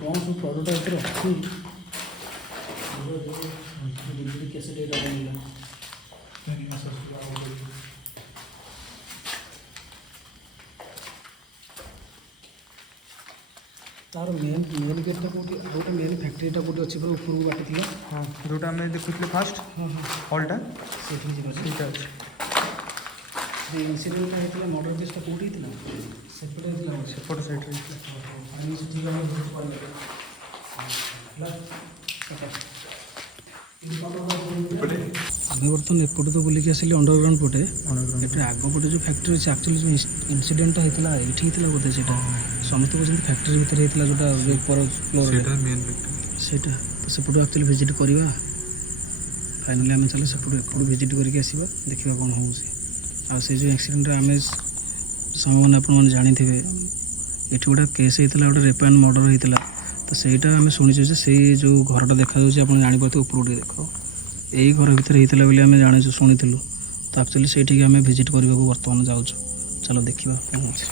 କ'ଣ ସବୁ ପ୍ରଡ଼କ୍ଟ ଏଥିରେ ଅଛି। ବିଜୁଳି କେସେଟ୍ ଏଇଟା ବନିଲା। ତାର ମେନ୍ ଗେଟ୍ଟା କେଉଁଠି, ଆଉ ଗୋଟେ ମେନ୍ ଫ୍ୟାକ୍ଟ୍ରିଟା କେଉଁଠି ଅଛି ପୁରା ଉପରକୁ ବାଟ ଥିଲା। ହଁ ଯେଉଁଟା ଆମେ ଦେଖୁଥିଲେ ଫାଷ୍ଟ ହଲ୍ଟା ସେଇଠିକି ଯିବା। ସେଇଟା ଅଛି। ଯେ ଇନସିଡେଣ୍ଟଟା ହେଇଥିଲା, ମର୍ଡର କେସ୍ଟା କେଉଁଠି ହେଇଥିଲା? ସେପଟେ ହେଇଥିଲା। ସେପଟ ସାଇଡ଼୍ରେ ହେଇଥିଲା। ଆମେ ସେଠିକି ଆମେ ହେଲା ଆମେ ବର୍ତ୍ତମାନ ଏପଟେ ତ ବୁଲିକି ଆସିଲି ଅଣ୍ଡରଗ୍ରାଉଣ୍ଡ ପଟେ। ଏଠି ଆଗ ପଟେ ଯେଉଁ ଫ୍ୟାକ୍ଟ୍ରି ଅଛି, ଆକ୍ଚୁଆଲି ଯେଉଁ ଇନସିଡେଣ୍ଟଟା ହେଇଥିଲା ଏଇଠି ହେଇଥିଲା ବୋଧେ। ସେଇଟା ସମସ୍ତେ କହୁଛନ୍ତି ଫ୍ୟାକ୍ଟ୍ରି ଭିତରେ ହେଇଥିଲା, ଯେଉଁଟା ଉପର ଫ୍ଲୋର୍ ସେଇଟା। ତ ସେପଟୁ ଆକ୍ଚୁଆଲି ଭିଜିଟ୍ କରିବା। ଫାଇନାଲି ଆମେ ଚାଲେ ସେପଟୁ ଏପଟୁ ଭିଜିଟ୍ କରିକି ଆସିବା, ଦେଖିବା କ'ଣ ହେଉଛି। ଆଉ ସେଇ ଯେଉଁ ଆକ୍ସିଡେଣ୍ଟରେ ଆମେ ସାଙ୍ଗମାନେ ଆପଣମାନେ ଜାଣିଥିବେ, ଏଠି ଗୋଟେ କେସ୍ ହେଇଥିଲା, ଗୋଟେ ରେପ୍ ଆଣ୍ଡ ମର୍ଡର ହେଇଥିଲା। ତ ସେଇଟା ଆମେ ଶୁଣିଛୁ ଯେ ସେଇ ଯେଉଁ ଘରଟା ଦେଖାଯାଉଛି, ଆପଣ ଜାଣିପାରୁଥିବେ ଉପରକୁ ଟିକେ ଦେଖ, ଏଇ ଘର ଭିତରେ ହେଇଥିଲା ବୋଲି ଆମେ ଜାଣିଛୁ, ଶୁଣିଥିଲୁ। ତ ଆକ୍ଚୁଆଲି ସେଇଠିକି ଆମେ ଭିଜିଟ୍ କରିବାକୁ ବର୍ତ୍ତମାନ ଯାଉଛୁ। ଚାଲ ଦେଖିବା କ'ଣ ଅଛି।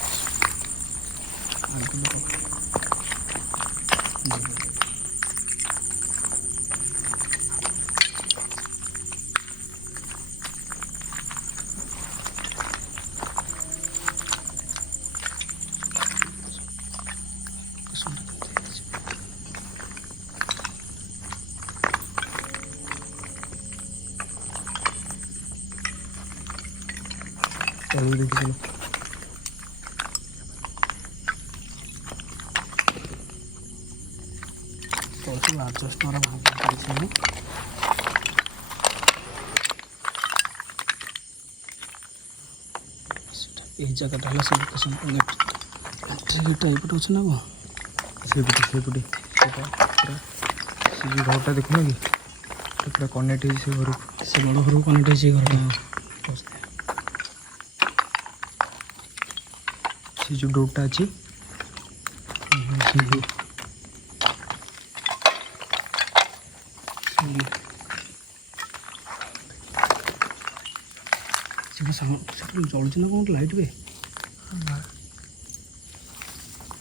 ତଳକୁ ଦେଖିଥିଲ ତଳକୁ ଆଜବେଷ୍ଟର ଭାଙ୍ଗିଛି। এই জায়গাটা হলো সেই লোকেশন গেট। ফ্যাক্টরি গেটটা এইপଟେ ଅଛି ନା କ'ଣ? ସେଇପଟେ ସେଇଟା ପୁରା ସେ ଯେଉଁ ଘରଟା ଦେଖୁନ କି, ପୁରା କନେକ୍ଟ ହେଇଛି ସେ ଘରକୁ, ସେ ବଡ଼ ଘରକୁ କନେକ୍ଟ ହେଇଛି ଏ ଘରଟା। ସେ ଯେଉଁ ଡୋରଟା ଅଛି ସେଠି ଜଳୁଛି ନା କ'ଣ ଲାଇଟ୍ ବେ?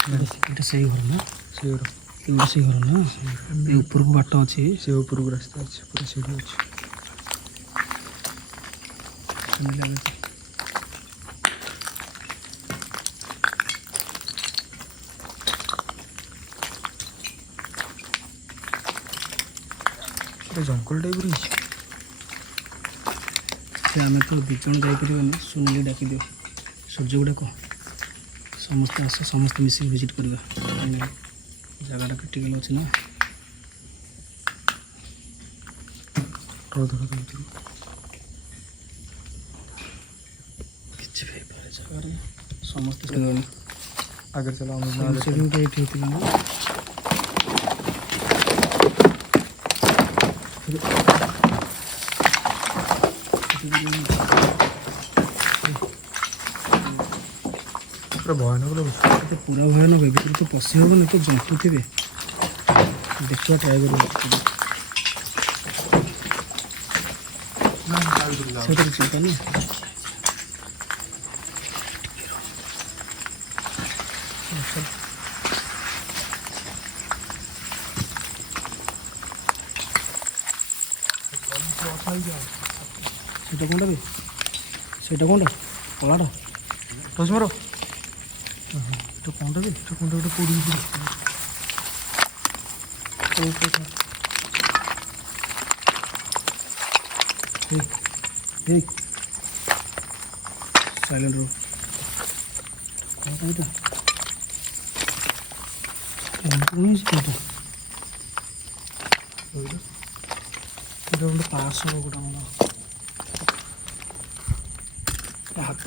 ଏଇଟା ସେଇ ଘର ନା? ସେଇ ଘର, ଏଇଟା ସେଇ ଘର ନା? ଏ ଉପରକୁ ବାଟ ଅଛି, ସେ ଉପରକୁ ରାସ୍ତା ଅଛି, ପୁରା ସେଇଠି ଅଛି। ପୁରା ଜଙ୍ଗଲ ଟାଇପ୍ର ହେଇଛି। ସେ ଆମେ ତ 2 ଜଣ ଯାଇପାରିବାନି, ସୁନିଲି ଡାକିଦିଅ, ସୂର୍ଯ୍ୟକୁ ଡାକ, ସମସ୍ତେ ଆସ, ସମସ୍ତେ ମିଶିକି ଭିଜିଟ୍ କରିବା। ଜାଗାଟା କ୍ରିଟିକାଲ୍ ଅଛି ନା। କିଛି ବି ହେଇପାରେ ଜାଗାରେ, ସମସ୍ତେ ଆଗରେ ଚାଲ ଆମେ ଇନସିଡେଣ୍ଟ ଏଇଠି ହେଇଥିଲା ନା। ପୁରା ଭୟାନକ ଲାଗୁଛି। ଏତେ ପୁରା ଭୟାନକ, ଭିତରେ ତ ପଶି ହେବନି, ତ ଜନ୍ତୁ ଥିବେ। ଦେଖିବା ଟ୍ରାଏ କରିବା। ସେଇଟା କିଛି ଦରକାର ନାହିଁ। ସେଇଟା କ'ଣଟା ବେ ସେଇଟା କ'ଣଟା କଳାଟା ଟସ୍ ମାର ଏଇଟା କ'ଣଟା ବେ ଏଇଟା କ'ଣଟା ଗୋଟେ ପୋଡ଼ିକି ସାଇଲେଣ୍ଟ ରୁହ କ'ଣଟା ଏଇଟା ଏଇଟା ଗୋଟେ ପାସ୍ ହବ ଗୋଟେ ଆମର ହାତ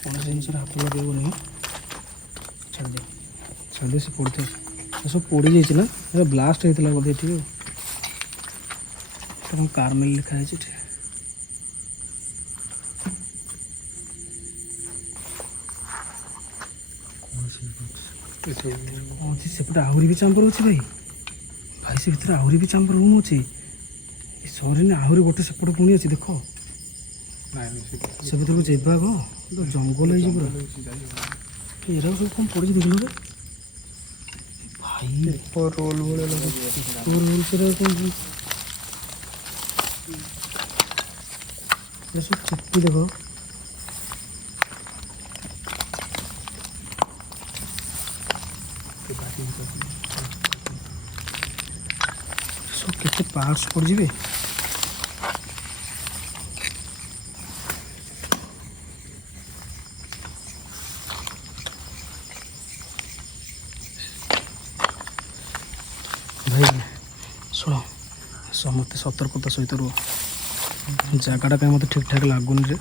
କୌଣସି ଜିନିଷରେ ହାତ ଲଗେଇବନି ଛାଡ଼ିଦିଅ ସେ ପଡ଼ିଥାଏ ସବୁ ପୋଡ଼ିଯାଇଛି ନା ଏବେ ବ୍ଲାଷ୍ଟ ହେଇଥିଲା ବୋଧେ ଏଠି କ'ଣ କାରମେଲ ଲେଖା ହେଇଛି ଏଠି ଅଛି ସେପଟେ ଆହୁରି ବି ଚାମ୍ବର ଅଛି ଭାଇ ସେ ଭିତରେ ଆହୁରି ବି ଚାମ୍ବର ରୁମ୍ ଅଛି ଏ ସରିନି ଆହୁରି ଗୋଟେ ସେପଟେ ପୁଣି ଅଛି ଦେଖ ସେ ଭିତରକୁ ଯିବା ଆଗ ଜଙ୍ଗଲ ହେଇଛି ପୁରା ଏରା ସବୁ କ'ଣ ପଡ଼ିଛି ଦେଖିଲୁ ରେ ଭାଇ ରୋଲ୍ ଭଳିଆ ଲାଗୁଛି ରୋଲ୍ ସେଟା କ'ଣ ସବୁ ଚିପି ଦେଖ ସବୁ କେତେ ପାର୍ଟସ୍ ପଡ଼ିଯିବେ ଭାଇ ଶୁଣ ସମସ୍ତେ ସତର୍କତା ସହିତ ରୁହ ଜାଗାଟା କାହିଁ ମୋତେ ଠିକ୍ ଠାକ୍ ଲାଗୁନି ରେ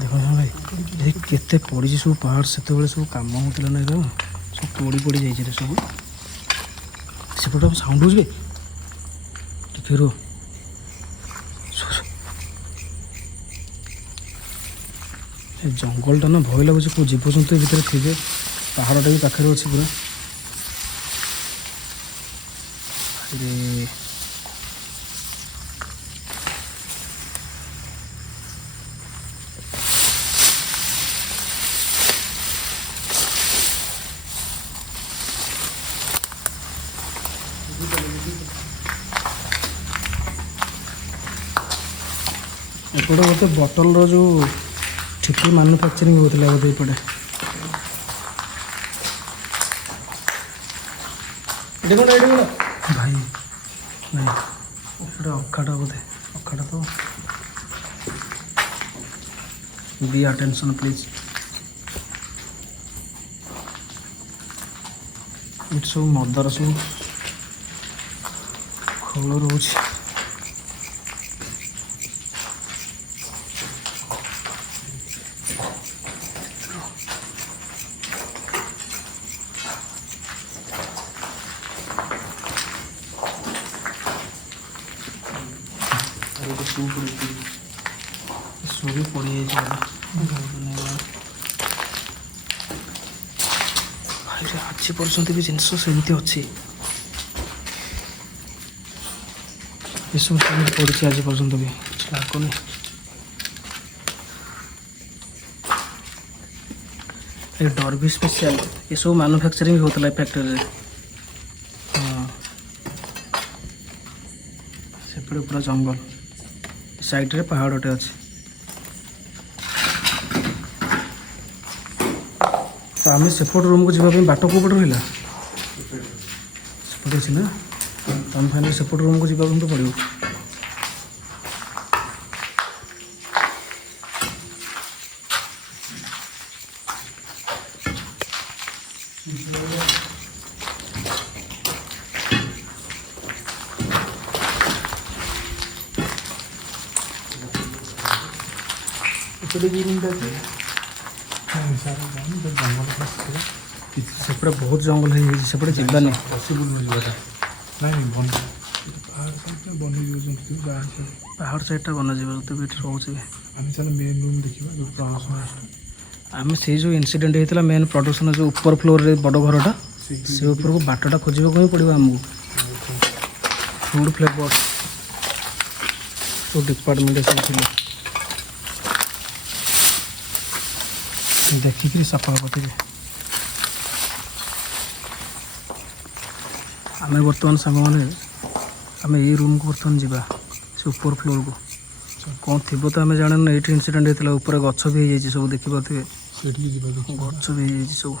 ଦେଖ ଭାଇ ଏ କେତେ ପଡ଼ିଛି ସବୁ ପାହାଡ଼ ସେତେବେଳେ ସବୁ କାମ ହେଉଥିଲା ନା ଏରା ସବୁ ପୋଡ଼ି ପୋଡ଼ି ଯାଇଛି ରେ ସବୁ ସେପଟେ ସାଉଣ୍ଡ ହେଉଛି ଟିକେ ରୁହ ଏ ଜଙ୍ଗଲଟା ନା ଭୟ ଲାଗୁଛି କେଉଁ ଜୀବଜନ୍ତୁ ଏ ଭିତରେ ଥିବେ ପାହାଡ଼ଟା ବି ପାଖରେ ଅଛି ପୁରା ରେ ଏପଟେ ଗୋଟେ ବୋଟଲର ଯେଉଁ ଠିକି ମାନୁଫ୍ୟାକ୍ଚରିଂ ହେଉଥିଲା ବୋଧେ ଏପଟେ ଭାଇ ଭାଇ ଏଇଟା ଅଖାଟା ବୋଧେ ଅଖାଟା ତ ବି ଆଟେନସନ୍ ପ୍ଲିଜ୍ ଏଠି ସବୁ ମଦର ସବୁ ଖୋଳ ରହୁଛି ସବୁ ପଡ଼ିଯାଇଛି ଆଜି ପର୍ଯ୍ୟନ୍ତ ବି ଜିନିଷ ସେମିତି ଅଛି ଏସବୁ ସେମିତି ପଡ଼ିଛି ଆଜି ପର୍ଯ୍ୟନ୍ତ ବି କିଛି ଲାଗୁନି ଏ ଡର୍ବି ସ୍ପେଶିଆଲ ଏସବୁ ମାନୁଫ୍ୟାକ୍ଚରିଂ ହେଉଥିଲା ଏ ଫ୍ୟାକ୍ଟରୀରେ ହଁ ସେପଟେ ପୁରା ଜଙ୍ଗଲ ସାଇଡ଼ରେ ପାହାଡ଼ଟେ ଅଛି ତ ଆମେ ସେପଟ ରୁମ୍କୁ ଯିବା ପାଇଁ ବାଟ କେଉଁ ପଟେ ରହିଲା ସେପଟେ ଅଛି ନା ତ ଆମେ ଫାଇନାଲି ସେପଟ ରୁମ୍କୁ ଯିବାକୁ ହିଁ ତ ପଡ଼ିବ ସେପଟେ ବହୁତ ଜଙ୍ଗଲ ହେଇଯାଇଛି ସେପଟେ ଯିବାନି ପାହାଡ଼ ସାଇଡ଼୍ଟା ବନାଯିବ ଯଦି ବି ଏଠି ରହୁଛି ଆମେ ସେଇ ଯେଉଁ ଇନସିଡେଣ୍ଟ ହେଇଥିଲା ମେନ୍ ପ୍ରଡକ୍ସନ୍ ଯେଉଁ ଉପର ଫ୍ଲୋରରେ ବଡ଼ ଘରଟା ସେ ଉପରକୁ ବାଟଟା ଖୋଜିବାକୁ ହିଁ ପଡ଼ିବ ଆମକୁ फूड फ्लेवर तो डिपार्टमेंट सब थे देखिक सफा पति आम बर्तमान सांग मैंने आम ये रूम को बर्तमान जावा से ऊपर फ्लोर को कौन थी तो आम जान ये इनसीडेंट होता ऊपर गछ भी हो सब देखी पारे गछ भी हो सब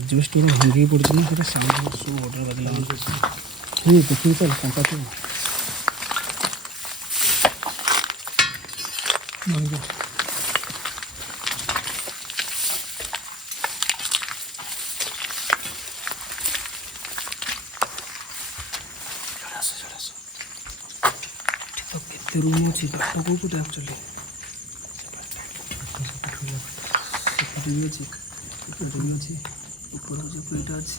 एडजस्ट भांगी पड़ती ना साउंड सब ऑर्डर बदला देखिए चल कंटा तो केते रूम अच्छी बाट कौ पटे एक्चुअली भी अच्छी भी अच्छी ऊपर जो पेटा अच्छी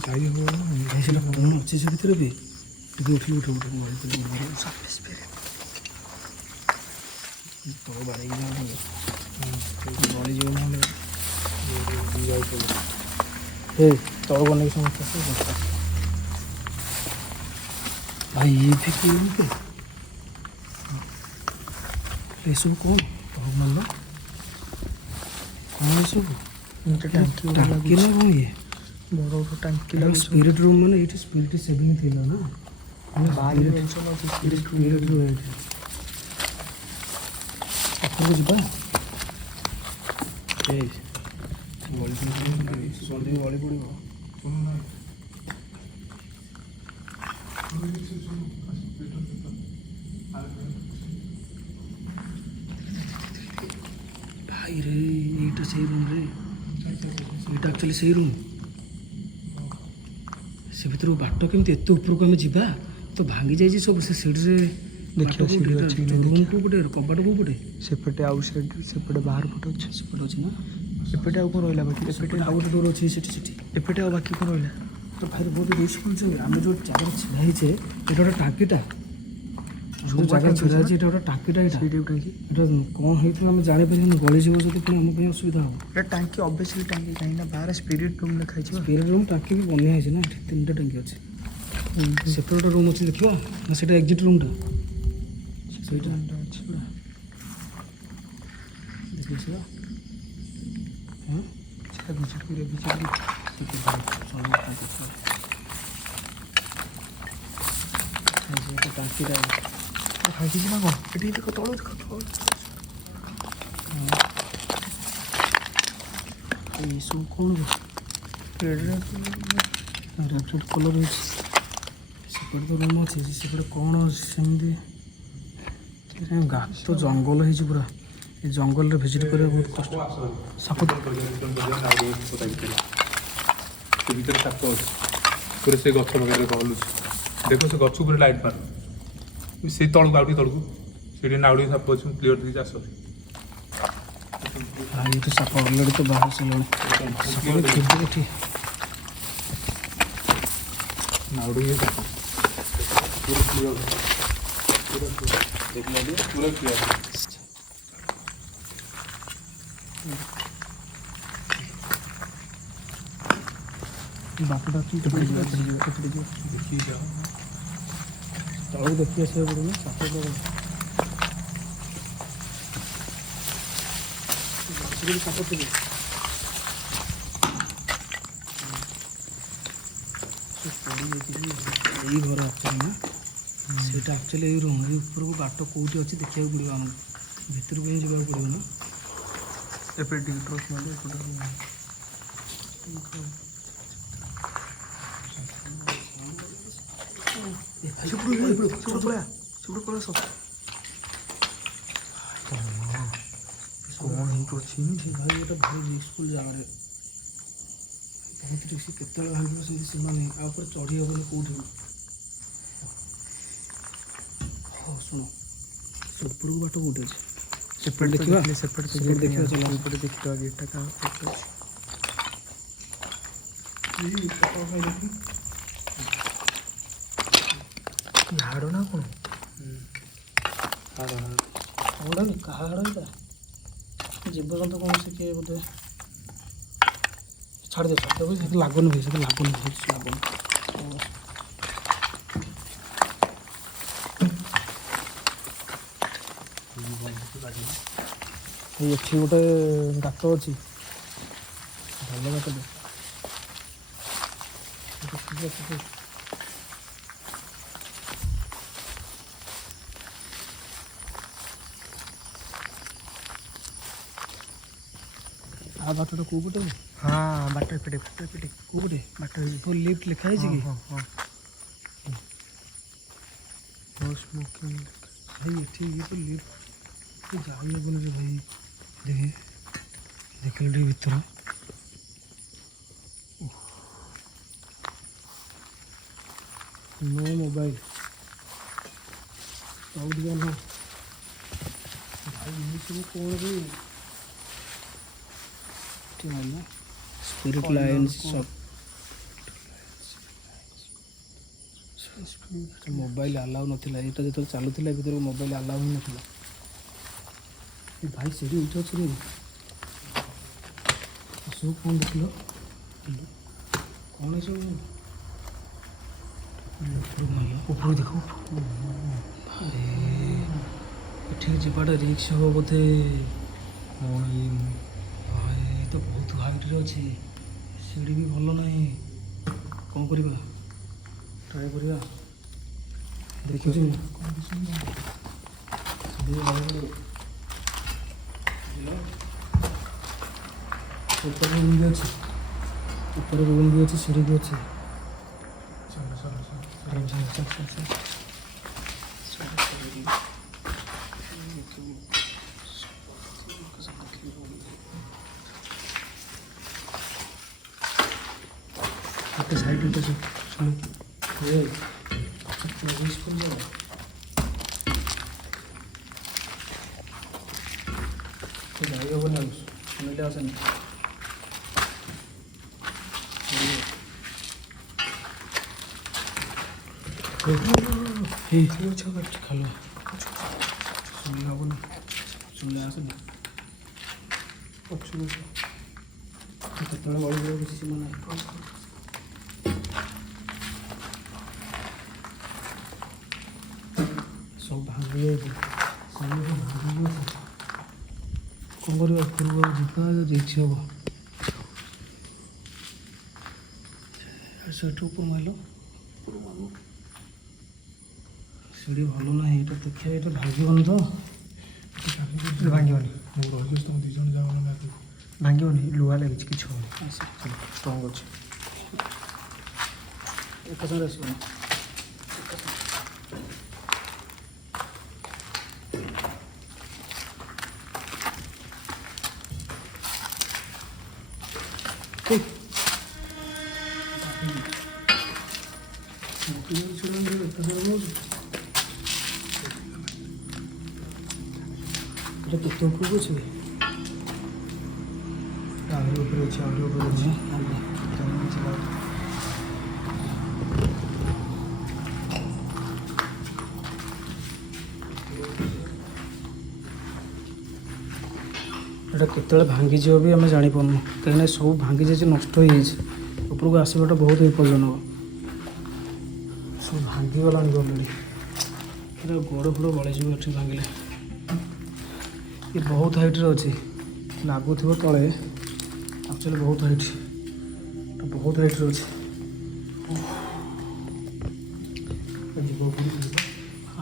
ଯାଇ ହେବ ସେଇଟା କ'ଣ ଅଛି ସେ ଭିତରେ ବି ଟିକେ ଉଠିଲି ଉଠ ଉଠ ତଳ ବାଡ଼େଇକି ଗଳିଯିବ ନହେଲେ ଏ ତଳ ବନେଇକି ସମସ୍ତେ ଭାଇ ଇଏ ବି କେମିତି ଏସବୁ କ'ଣ ତଳ ମାଲ କ'ଣ ଏସବୁ ଟାଙ୍କି ନା କ'ଣ ଇଏ ବଡ଼ ବଡ଼ ଟାଙ୍କି ସ୍ପିରିଟ୍ ରୁମ୍ ମାନେ ଏଇଠି ସ୍ପିରିଟ୍ ସେଭିଂ ଥିଲା ନା ସ୍ପିରିଟ୍ ରୁମ୍ ଏଇଠି ପାଖକୁ ଯିବା ସନ୍ଧ୍ୟା ଗଳି ପଡ଼ିବ ଭାଇରେ ଏଇଟା ସେଇ ରୁମ୍ରେ ଏଇଟା ଆକ୍ଚୁଆଲି ସେଇ ରୁମ୍ से भर बाट केमती एत उपरको आम जा तो भांगी जाइए सब से सीढ़ी देखिए रूम को पटे कबाट को पटे सेपटे आउ साइड सेपटे बाहर पटे अच्छे सेपटे अच्छे ना एपटे आउ कौन रहा बाकी एपटे आउ गोटे डोर अच्छे से एपटे आउ बाकी कौन रहा तो भाई बहुत रिस्क आम जो जगह छिड़ा ये गोटे टाकीटा जो जगह छिड़ा है गोटे टाकीटा यहाँ कौन होता आम जापर गली जीव जो पुणी आम असुविधा हम टांकी ऑब्वियसली टांकी कहीं बाहर स्पिरिट रूम लिखा स्पिरिट रूम टांकी भी बनिया है ना 3टा टांकी अच्छे सेपटे रूम अच्छे देखा ना से एक्जिट रूमटा ସେଇଟା ଅଛି ପୁରା ଦେଖିଛ ହଁ ସେଟା ଭିଜିଟ୍ କରିବା ଟାଙ୍କିଟା ଖାଇଛି ନା କ'ଣ ଏଠି ଦେଖ ତଳୁ ଦେଖ ଏଇସବୁ କ'ଣ ରେଡ୍ କଲର୍ ହେଇଛି ସେପଟେ ତ ରୁମ୍ ଅଛି ସେପଟେ କ'ଣ ସେମିତି ଗାତ ଜଙ୍ଗଲ ହେଇଛି ପୁରା ଏ ଜଙ୍ଗଲରେ ଭିଜିଟ୍ କରିବା ବହୁତ କଷ୍ଟ ସାପ ସେ ଭିତରେ ସାପ ଅଛି ପୁରା ସେ ଗଛ ପାଖରେ ହଲୁଛି ଦେଖ ସେ ଗଛ ଉପରେ ଲାଇଟ୍ ମାର ସେଇ ତଳକୁ ଆଉ ଟିକେ ତଳକୁ ସେଠି ନାଉଡ଼ି ସାପ ଅଛି କ୍ଲିୟର ଦେଇକି ଆସ ଏଠି ସାପ ଅଲରେଡ଼ି ତ ବାହାରି ସାରିଲାଣି ସାପ ଥିବ ଏଠି ନାଉଡ଼ି ସାପ ପୁରା କ୍ଲିୟର पूरा किया बाकी देखिए जाओ तलू देखिए से पड़े साप साप थे यही घर आखिर ना ସେଇଟା ଆକ୍ଚୁଆଲି ଏଇ ରୁମ୍ ଏଇ ଉପରକୁ ବାଟ କେଉଁଠି ଅଛି ଦେଖିବାକୁ ପଡ଼ିବ ଆମକୁ ଭିତରକୁ ହିଁ ଯିବାକୁ ପଡ଼ିବ ନା ଏପଟେ ଟିକେ ଟ୍ରସ୍ ମାରିଲେ ଏପଟେ କ'ଣ ହେଇକି ଅଛି ଭାଇ ଗୋଟେ ଭାରି ରିସ୍କଫୁଲ୍ ଜାଗାରେ ବହୁତ ରିସ୍କ, କେତେବେଳେ ଭାଙ୍ଗିବ ସେମିତି ସେମାନେ ଆଉ ଉପରେ ଚଢ଼ି ହେବନି କେଉଁଠି। ହଉ ଶୁଣ, ସେ ଉପରକୁ ବାଟ କେଉଁଠି ଅଛି ସେପଟେ ଦେଖିବା, ସେପଟେ ଦେଖିବା ଚାଲ। ସେପଟେ ଦେଖିବା ଗେଟ୍ଟା କାହା ହାଡ଼ ନା କ'ଣ? ହାଡ଼ କି କାହା ହାଡ଼ ଏଇଟା? ଜୀବଜନ୍ତୁ କୌଣସି କିଏ ବୋଧେ ଛାଡ଼ିଦେ ଛାଡ଼ିଦେବ, ସେଠି ଲାଗୁନି ଭାଇ, ସେଠି ଲାଗୁନି ଲାଗୁନି। ଏଠି ଗୋଟେ ଗାତ ଅଛି, ଭଲ ଗାତଟେ। ଆ ବାଟଟା କେଉଁ ପଟେ? ହଁ ବାଟରେ ପିଟେ କେଉଁ ପଟେ ବାଟ ଲିଫ୍ଟ ଲେଖା ହେଇଛି କି? ହଁ ହଁ ନୋ ସ୍ମୋକିଂ। ଭାଇ ଏଠି ଇଏ ତ ଲିଫ୍ଟ ଯାଇ ହେବନି ରେ ଭାଇ। ଦେଖେ ଦେଖିଲେ ଟିକେ ଭିତର। नो मोबाइल साउथ गन भाई ये सब कौन भी स्पिरिट लाइन्स सब मोबाइल अलाउ नथिला एटा जो चलुला भर मोबाइल अलाउ ही नथिला। भाई सीढ़ी उठे अच्छे सब कौन देख कौन सब ऊपर देख एठी जीवाटा रिक्स हम बोधे। भाई तो बहुत हाइट रे अच्छे सीढ़ी भी भल ना कौन करवा ट्राए करवा देखिए ऊपर रूम भी अच्छे ऊपर रूम भी अच्छे सीढ़ी भी अच्छे। साइड में सुनो जाई हम ना सुनिले आसनी खालो सुनिले हम ना सुनिले आसनी केतने बड़ी किसी मन सब भांगी कौन करवा पूर्व जीवा देखी हम सीढ़ी ऊपर मार सीढ़ी भल ना ये देखिए ये भांगन तो भांगन रही तुम दी जन जाओ ना भांगन लुहा लगी कि स्ट्रंग अच्छे एक साथ आस କେତେ ଉପରକୁ ଅଛି आहरी ऊपर अच्छे आहरी ऊपर अच्छे এটা কেতବେଳେ ଭାଙ୍ଗିଯିବ ବି ଆମେ ଜାଣିପାରୁନୁ କାହିଁକିନା ସବୁ ଭାଙ୍ଗି ଯାଇଛି ନଷ୍ଟ ହେଇଯାଇଛି ଉପରକୁ ଆସିବାଟା ବହୁତ ବିପଜ୍ଜନକ ସବୁ ଭାଙ୍ଗିଗଲାଣି ଅଲରେଡ଼ି ଏଇଟା ଗୋଡ଼ ଫୋଡ଼ ଗଳିଯିବ ଏଠି ଭାଙ୍ଗିଲେ ଏ ବହୁତ ହାଇଟ୍ରେ ଅଛି ଲାଗୁଥିବ ତଳେ ଆକ୍ଚୁଆଲି ବହୁତ ହାଇଟ୍ ଏଟା ବହୁତ ହାଇଟ୍ରେ ଅଛି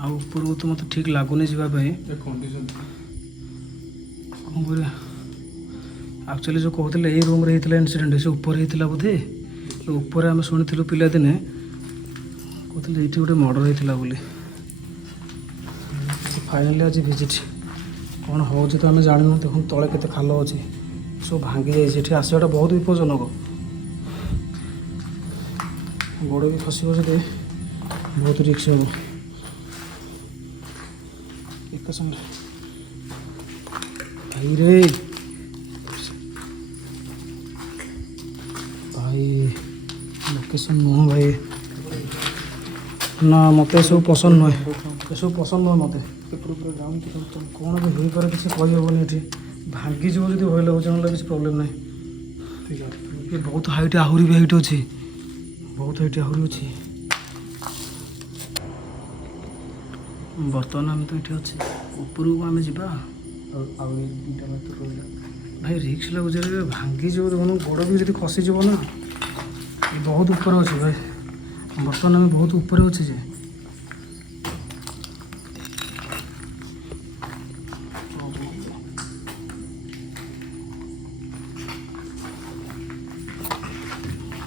ଆଉ ଉପରକୁ ତ ମୋତେ ଠିକ୍ ଲାଗୁନି ଯିବା ପାଇଁ कंडीशन କ'ଣ କରିବା ଆକ୍ଚୁଆଲି ଯେଉଁ କହୁଥିଲେ ଏଇ ରୁମ୍ରେ ହେଇଥିଲା ଇନସିଡେଣ୍ଟ ସେ ଉପରେ ହେଇଥିଲା ବୋଧେ ଉପରେ ଆମେ ଶୁଣିଥିଲୁ ପିଲାଦିନେ କହୁଥିଲେ ଏଇଠି ଗୋଟେ ମର୍ଡ଼ର ହେଇଥିଲା ବୋଲି। ଫାଇନାଲି ଆଜି ଭିଜିଟ୍ କ'ଣ ହେଉଛି ତ ଆମେ ଜାଣିନୁ। ଦେଖନ୍ତୁ ତଳେ କେତେ ଖାଲ ଅଛି, ସବୁ ଭାଙ୍ଗି ଯାଇଛି। ଏଠି ଆସିବାଟା ବହୁତ ବିପଜ୍ଜନକ, ଗୋଡ଼ ବି ଖସିବ ଯଦି ବହୁତ ରିକ୍ସ ହେବ। ଏକା ସାଙ୍ଗରେ ଭାଇରେ ଭାଇ ଲୋକେସନ୍ ନୁହଁ ଭାଇ, ନା ମୋତେ ଏସବୁ ପସନ୍ଦ ନୁହେଁ, ଏସବୁ ପସନ୍ଦ ନୁହେଁ ମୋତେ। କ'ଣ ବି ହୋଇପାରେ କିଛି କହିହେବନି। ଏଠି ଭାଙ୍ଗିଯିବ ଯଦି ଭୟ ଲାଗୁଛି, ନହେଲେ କିଛି ପ୍ରୋବ୍ଲେମ୍ ନାହିଁ। ଏ ବହୁତ ହାଇଟ୍, ଆହୁରି ବି ହାଇଟ୍ ଅଛି, ବହୁତ ହାଇଟ୍ ଆହୁରି ଅଛି। ବର୍ତ୍ତମାନ ଆମେ ତ ଏଠି ଅଛି, ଉପରକୁ ଆମେ ଯିବା। ଆଉ 2ଟା ମେଥର ରହିଲା। ଭାଇ ରିକ୍ସ ଲାଗୁଛି, ଭାଙ୍ଗିଯିବ ଦେଖୁନ, ଗୋଡ଼ ବି ଯଦି ଖସିଯିବ ନା। ଏ ବହୁତ ଉପରେ ଅଛି ଭାଇ, ବର୍ତ୍ତମାନ ଆମେ ବହୁତ ଉପରେ ଅଛି ଯେ।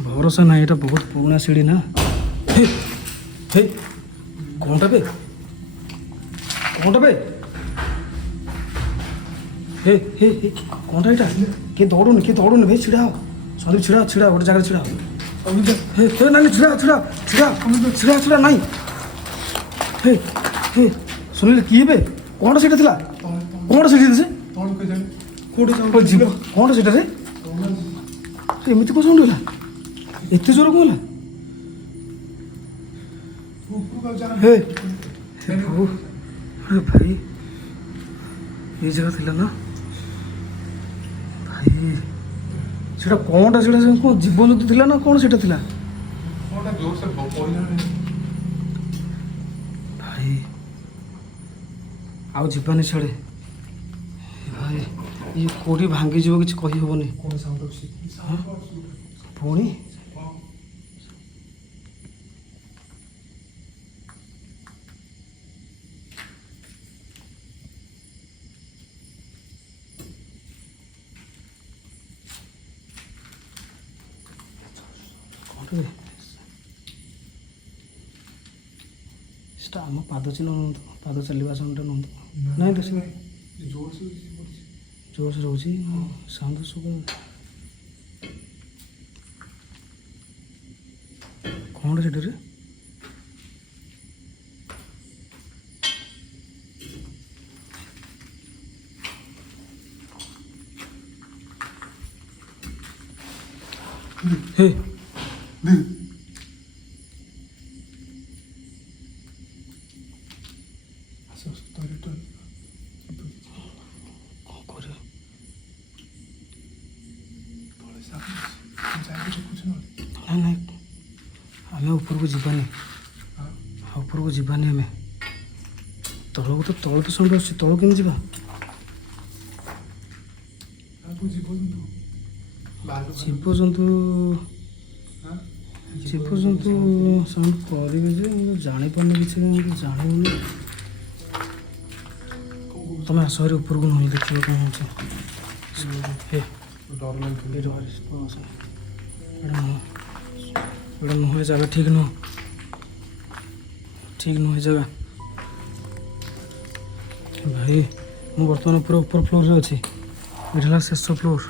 ଭରସା ନାହିଁ, ଏଇଟା ବହୁତ ପୁରୁଣା ସିଡ଼ି ନା। ହେ ହେ କ'ଣଟା ବେ, କ'ଣଟା ବେ, ହେ ହେ ହେ କ'ଣଟା ଏଇଟା? କିଏ ଦୌଡ଼ୁନି, କିଏ ଦୌଡ଼ୁନି ଭାଇ, ଛିଡ଼ା ହଅ ସନ୍ଦୀପ, ଛିଡ଼ା ଛିଡ଼ା ଗୋଟେ ଜାଗାରେ ଛିଡ଼ା ହଅ। ହେ ହେ ନାଇଁ ଛିଡ଼ା ଛିଡ଼ା ଛିଡ଼ା ଛିଡ଼ା ଛିଡ଼ା ନାଇଁ। ହେ ହେ ଶୁଣିଲେ କିଏ ବେ, କ'ଣଟା ସେଇଟା ଥିଲା, କ'ଣଟା ସେଇଠି ସେ କୋଉଠି ଯିବ, କ'ଣଟା ସେଇଟା ରେ? ଏମିତି କ'ଣ ସାଉଣ୍ଡ ହେଲା, ଏତେ ଜୋର କ'ଣ ହେଲା? ହେ ହେ ପ୍ରଭୁ, ଆରେ ଭାଇ ଏ ଜାଗା ଥିଲା ନା ଭାଇ? ସେଟା କ'ଣଟା, ସେଟା କ'ଣ ଜୀବଜନ୍ତୁ ଥିଲା ନା କ'ଣ ସେଟା ଥିଲା ଭାଇ? ଆଉ ଯିବାନି ଛାଡ଼େ ଭାଇ, ଇଏ କେଉଁଠି ଭାଙ୍ଗିଯିବ କିଛି କହିହେବନି। ପୁଣି ସେଟା ଆମ ପାଦ ଚିହ୍ନ ନୁହଁନ୍ତୁ, ପାଦ ଚାଲିବା ସାଉଣ୍ଡଟା ନୁହଁନ୍ତୁ। ନାଇଁ ତ ସେ ଜୋରସେ ରହୁଛି ସାଉଣ୍ଡ ସବୁ। କ'ଣଟା ସେଠାରେ? ହେ ନାଇଁ ନାଇଁ, ଆମେ ଉପରକୁ ଯିବାନି, ଉପରକୁ ଯିବାନି ଆମେ। ତଳକୁ ତ ସାଉଣ୍ଡ ଆସୁଛି, ତଳକୁ କେମିତି ଯିବା? ଜୀବଜନ୍ତୁ ଜୀବଜନ୍ତୁ ସାଉଣ୍ଡ କରିବେ ଯେ, ମୁଁ ଜାଣିପାରୁନି କିଛି, ମୁଁ ଜାଣିବୁନି। ତମେ ଆସ ଭାରି ଉପରକୁ, ନହେଲେ ଦେଖିବ କ'ଣ ହେଉଛି। ହେ ଡର ଲାଗୁଛି। ଏଇଟା ନୁହେଁ ଜାଗା, ଠିକ୍ ନୁହଁ, ଠିକ୍ ନୁହେଁ ଜାଗା ଭାଇ। ମୁଁ ବର୍ତ୍ତମାନ ପୁରା ଉପର ଫ୍ଲୋରରେ ଅଛି, ଏଇଟା ହେଲା ଶେଷ ଫ୍ଲୋର୍।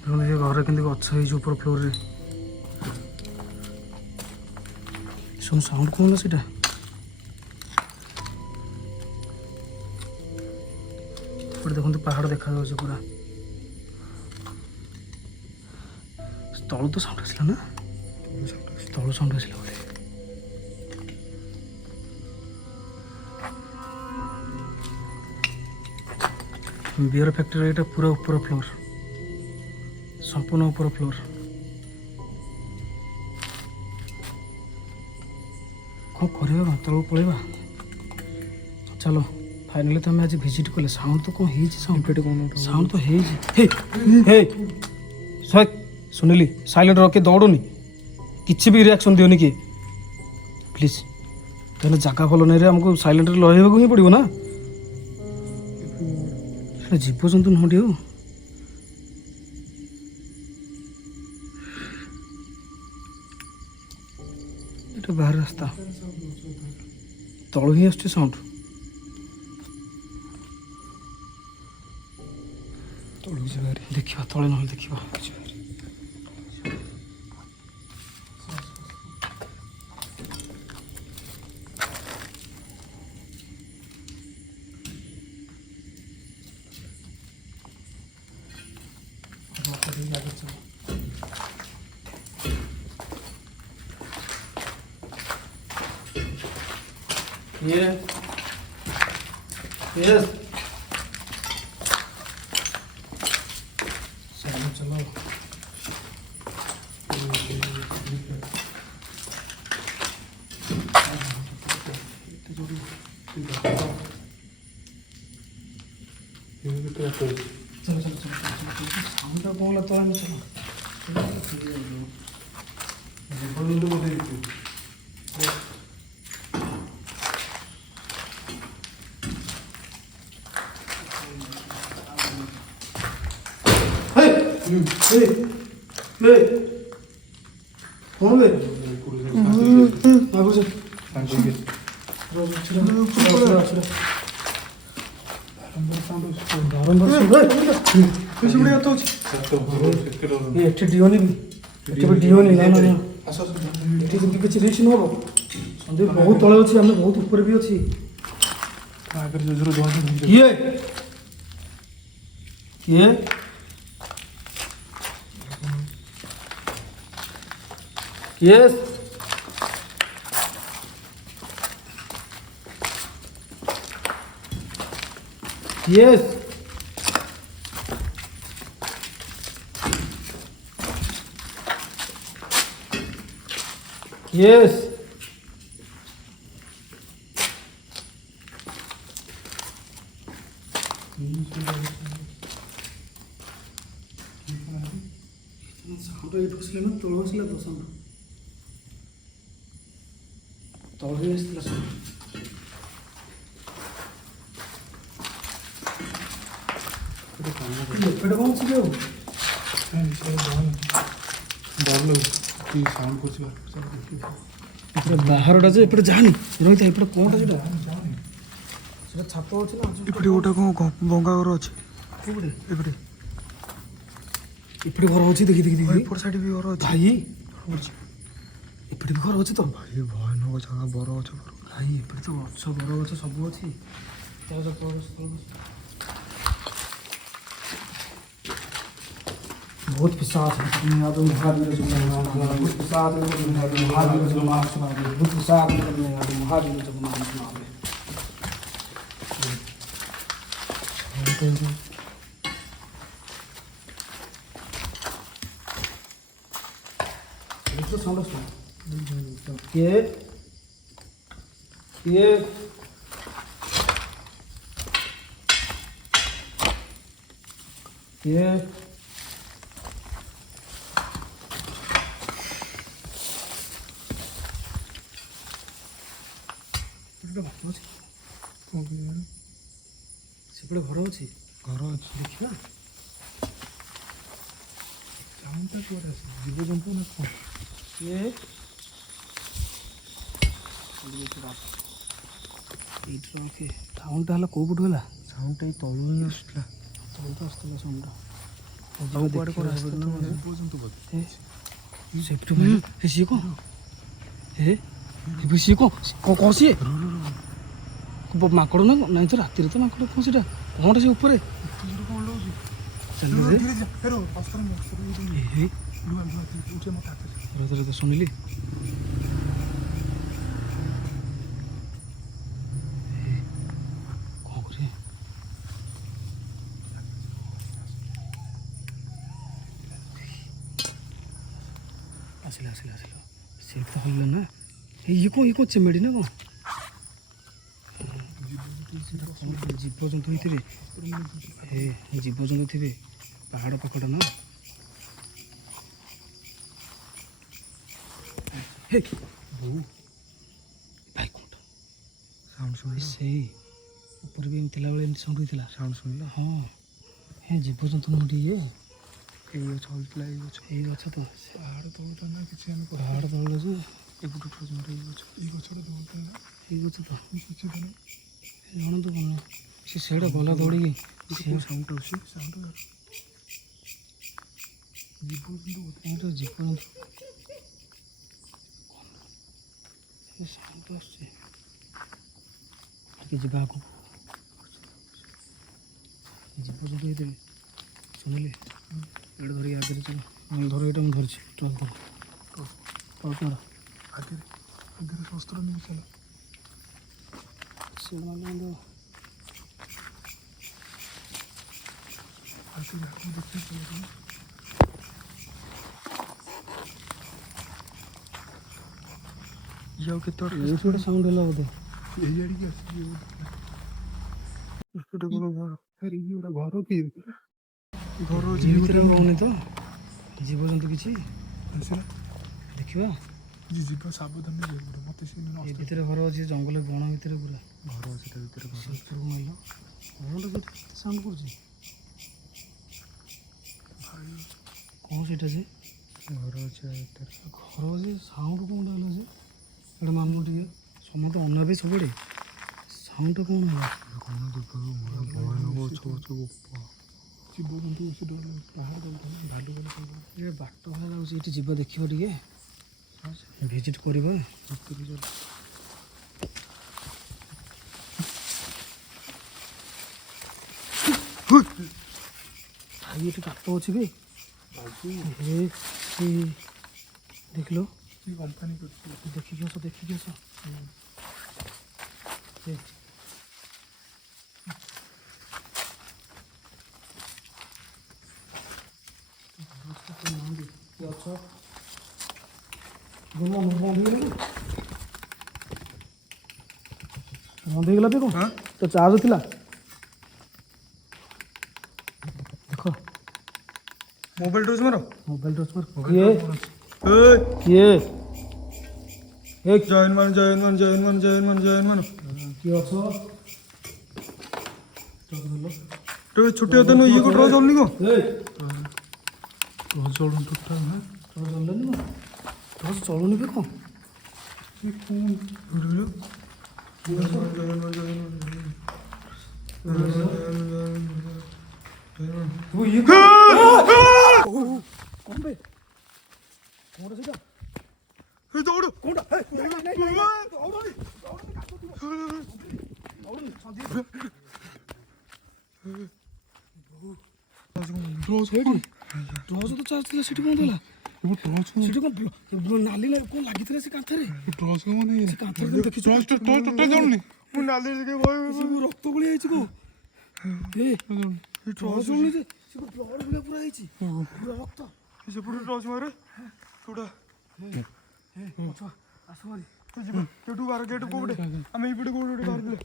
ଦେଖନ୍ତୁ ଏ ଘରେ କେମିତି ଗଛ ହେଇଛି ଉପର ଫ୍ଲୋରରେ। ଶୁଣ ସାଉଣ୍ଡ କ'ଣ ହେଲା ସେଇଟା? ଏପଟେ ଦେଖନ୍ତୁ ପାହାଡ଼ ଦେଖାଯାଉଛି ପୁରା। ତଳୁ ତ ସାଉଣ୍ଡ ଆସିଲା ନା, ତଳୁ ସାଉଣ୍ଡ ଆସିଲା ବୋଧେ। ବିୟର ଫ୍ୟାକ୍ଟ୍ରି ଏଇଟା ପୁରା ଉପର ଫ୍ଲୋର୍, ସମ୍ପୂର୍ଣ୍ଣ ଉପର ଫ୍ଲୋର୍। କ'ଣ କରିବା, ତଳକୁ ପଳେଇବା ଚାଲ। ଫାଇନାଲି ତ ଆମେ ଆଜି ଭିଜିଟ୍ କଲେ। ସାଉଣ୍ଡ ତ କ'ଣ ହେଇଛି, ସାଉଣ୍ଡ ତ ହେଇଛି। ହେ ହେ ଶୁଣିଲି, ସାଇଲେଣ୍ଟ ରଖି ଦୌଡ଼ୁନି, କିଛି ବି ରିଆକ୍ସନ୍ ଦିଅନି କିଏ ପ୍ଲିଜ୍। ତାହେଲେ ଜାଗା ଭଲ ନାହିଁ ରେ, ଆମକୁ ସାଇଲେଣ୍ଟରେ ରହିବାକୁ ହିଁ ପଡ଼ିବ ନା। ସେଟା ଜୀବଜନ୍ତୁ ନୁହଁଟି ଆଉ। ଏଇଟା ଏଇଟା ବାହାର ରାସ୍ତା ତଳୁ ହିଁ ଆସୁଛି ସାଉଣ୍ଡ ତଳକୁ ଯିବାରେ ଦେଖିବା ତଳେ ନହେଲେ ଦେଖିବା ये यस चलो चलो चलो चलो चलो साउंड का कौन लगता है चलो कौन वे आगो से ଏଠି ଡିଓନି ବି ଏଠି ବି ଡିଓନି ନା ନା ଏଠି ଯେମିତି କିଛି ରିସ୍କ ନ ହବ ସନ୍ଦୀପ ବହୁତ ତଳେ ଅଛି ଆମେ ବହୁତ ଉପରେ ବି ଅଛି କିଏ କିଏ କିଏ Yes. Yes. साउंड एट बसले ना तळ बसले तो साउंड तळे बसला साउंड ଏପଟେ କ'ଣ ଅଛି ଯୋଉ ଏପଟେ ବାହାରଟା ଯେ ଏପଟେ ଯାଆନି ରହିଥା ଏପଟେ କ'ଣଟା ସେଟା ସେଟା ଛାତ ଅଛି ନା ଏପଟେ ଗୋଟେ କ'ଣ ଭଙ୍ଗା ଘର ଅଛି କୋଉପଟେ ଏପଟେ ଏପଟେ ଘର ଅଛି ଦେଖି ଦେଖି ଦେଖି ଏପଟ ସାଇଡ୍ ବି ଘର ଅଛି ଭାଇ ଏପଟେ ବି ଘର ଅଛି ତ ଭାଇ ଭୟାନକ ଜାଗା ବର ଗଛ ଭାଇ ଏପଟେ ତ ଗଛ ବର ଗଛ ସବୁ ଅଛି बहुत पिशाच है यादव महावीर जो बहुत पिशाच है महावीर जो मार सुना दे बहुत पिशाच है यादव महावीर जो मार सुना दे तो साउंड सुन ये ସେପଟେ ଘର ଅଛି ଦେଖିବା ସାଉଣ୍ଡଟା କୁଆଡ଼େ ଆସେ ଜୀବଜନ୍ତୁ ନା କ'ଣ ଇଏ ଏଇଠି ରଖେ ସାଉଣ୍ଡଟା ହେଲା କେଉଁ ପଟୁ ହେଲା ସାଉଣ୍ଡଟା ଏଇ ତଳୁ ହିଁ ଆସୁଥିଲା ତଳୁ ତ ଆସୁଥିଲା ସାଉଣ୍ଡଟା କୁଆଡ଼େ କୁଆଡ଼େ ସେପଟୁ ସିଏ କ'ଣ ଏବେ ସିଏ କ'ଣ ସିଏ ମାଙ୍କଡ଼ ନା ନାଇଁ ତ ରାତିରେ ତ ମାଙ୍କଡ଼ କ'ଣ ସେଟା କ'ଣଟା ସେ ଉପରେ ଶୁଣିଲି କ'ଣ କରିବେ ଆସିଲା ସେଇଠି ତ ହଲିଲା ନା ଇଏ କ'ଣ ଚିମେଡ଼ି ନା କ'ଣ ଜୀବଜନ୍ତୁ ହେଇଥିବେ ଜୀବଜନ୍ତୁ ଥିବେ ପାହାଡ଼ ପାଖଟା ନା ଭାଇ କ'ଣଟା ସାଉଣ୍ଡ ଶୁଣିଲ ସେଇ ଉପରେ ବି ଏମିତି ଥିଲାବେଳେ ଏମିତି ସାଉଣ୍ଡ ହେଇଥିଲା ସାଉଣ୍ଡ ଶୁଣିଲ ହଁ ଜୀବଜନ୍ତୁ ନୁହଁଟି ଇଏ ଏଇ ଗଛ ହଲୁଥିଲା ଏଇ ଗଛ ତ ପାହାଡ଼ ତଳଟା ନା କିଛି ଆମେ ପାହାଡ଼ ତଳ ଯେ ଏପଟୁ ଟର୍ଚ୍ଚ ମାର ଏଇ ଗଛଟା ଦଉଥିଲା ନା ଠିକ୍ ଅଛି ତ କିଛି ତ ନାହିଁ ଜଣା ତ କ'ଣ ସେ ସେଇଟା ଗଲା ଦୌଡ଼ିକି ସାଉଣ୍ଡ ଆସୁଛି ସାଉଣ୍ଡ ଜୀବଜନ୍ତୁ ବୋଧେ ଏଇଟା ଜୀବଜନ୍ତୁ ସେ ସାଉଣ୍ଡ ଆସୁଛି ଆଗେ ଯିବା ଆଗକୁ ଜୀବଜନ୍ତୁ ହେଇଥିବେ ଶୁଣିଲେ ଏଇଟା ଧରିକି ଆଗରେ ଯିବ ଧର ଏଇଟା ମୁଁ ଧରିଛି ଟର୍ଚ୍ଚ ଧର ଟର୍ଚ୍ଚ ମାର ଆଗରେ ଆଗରେ ଶସ୍ତ୍ର ନେଇ ଚାଲ ସେମାନେ ଆଗରେ ଆଗକୁ ଦେଖିକି ଚାଲ ଇଏ ଆଉ କେତେ ବାଟ ଏଇଠି ଗୋଟେ ସାଉଣ୍ଡ ହେଲା ବୋଧେ ଏଇ ଆଡ଼ିକି ଆସିଛି ଏଇଟା କ'ଣ ଘର ଆରେ ଇଏ ଗୋଟେ ଘର କି ଘର ଅଛି ଏ ଭିତରେ ରହୁନି ତ ଜୀବଜନ୍ତୁ କିଛି ଆସିଲା ଦେଖିବା ଯିବା ସାବଧାନ ଯିବାକୁ ମୋତେ ସେ ଏ ଭିତରେ ଘର ଅଛି ଜଙ୍ଗଲ ବଣ ଭିତରେ ପୁରା ଘର ଅଛି ତା ଭିତରେ ଘର ଭିତରକୁ ମାଇଲ କ'ଣଟା ସେଠି କେତେ ସାଉଣ୍ଡ କରୁଛି କ'ଣ ସେଇଟା ଯେ ଘର ଅଛି ତା ଭିତରେ ଘର ଯେ ସାଉଣ୍ଡ କ'ଣଟା ହେଲା ଯେ ଏଇଟା ମାନୁ ଟିକେ ସମସ୍ତେ ଅନାବେ ସବୁଆଡ଼େ ସାଉଣ୍ଡଟା କ'ଣ ହେଲା କ'ଣ ଦେଖିବାକୁ ଭୟାନକ ଗଛ ଗଛ ଜୀବଜନ୍ତୁ ବେଶୀ ଡର ପାହାଡ଼ ଯାଉଛନ୍ତି ଭାଲୁ ଗଲେ ଏ ବାଟ ଭଳିଆ ଲାଗୁଛି ଏଠି ଯିବା ଦେଖିବା ଟିକେ ଭିଜିଟ୍ କରିବା ଭିତରୁ ଚାଲ ଭାଇ ଏଠି ଗାତ ଅଛି ବେ ହେ ଦେଖିଲ କି କମ୍ପାନୀ କରୁଛି ଦେଖିକି ଆସ ଦେଖିକି ଆସ ଏ, କିଏ ଅଛ ବନ୍ଦ ହେଇଗଲା ଦେଖ ତ ଚାର୍ଜ ଥିଲା ଦେଖ ମୋବାଇଲ ଟର୍ଚ୍ଚ ମାର ମୋବାଇଲ ଟଚ୍ ମାର କିଏ ଜୟ ହନୁମାନ ଜୟ ହନୁମାନ ଜୟ ହନୁମାନ ଜୟ ହନୁମାନ ଜୟ ହନୁମାନ କିଏ ଅଛ ଛୋଟିଆ ହତା ନୁ ଇଏ ଟର୍ଚ୍ଚ ଜଳୁନି କ'ଣ ପ୍ରଜଳ ଟୋଟାଲ ନା ଚଳିଲାନି କ'ଣ ଟଚ୍ ଚଳୁନି ବେ କ'ଣ କ'ଣ ବେ କ'ଣ ସେଇଟା ଦୌଡ଼ ଟର୍ଚ୍ଚ ତ ଚାର୍ଜ ଥିଲା ସେଠି ବନ୍ଦ ହେଲା ସେଠି କ'ଣ ନାଲି କ'ଣ ଲାଗିଥିଲା ସେ କାନ୍ଥରେ ସେ କାନ୍ଥରେ ତମେ ଦେଖିଛୁ ମୁଁ ନାଲି ଟିକେ ଭୟ ସବୁ ରକ୍ତ ଭଳିଆ ହେଇଛି କ'ଣ ଏ ଟର୍ଚ୍ଚ ଜଳୁନି ଯେ ସେ ବ୍ଲଡ଼ ଭଳିଆ ପୁରା ହେଇଛି ପୁରା ରକ୍ତ ସେପଟେ ଟର୍ଚ୍ଚ ମାରେ କୋଉଟା ଆସ ଭାରି ଯିବା କେଉଁଠୁ ବାର ଗେଟ୍ କୋଉପଟେ ଆମେ ଏଇପଟେ କୋଉଠି ଗୋଟେ ବାହାରିଥିଲେ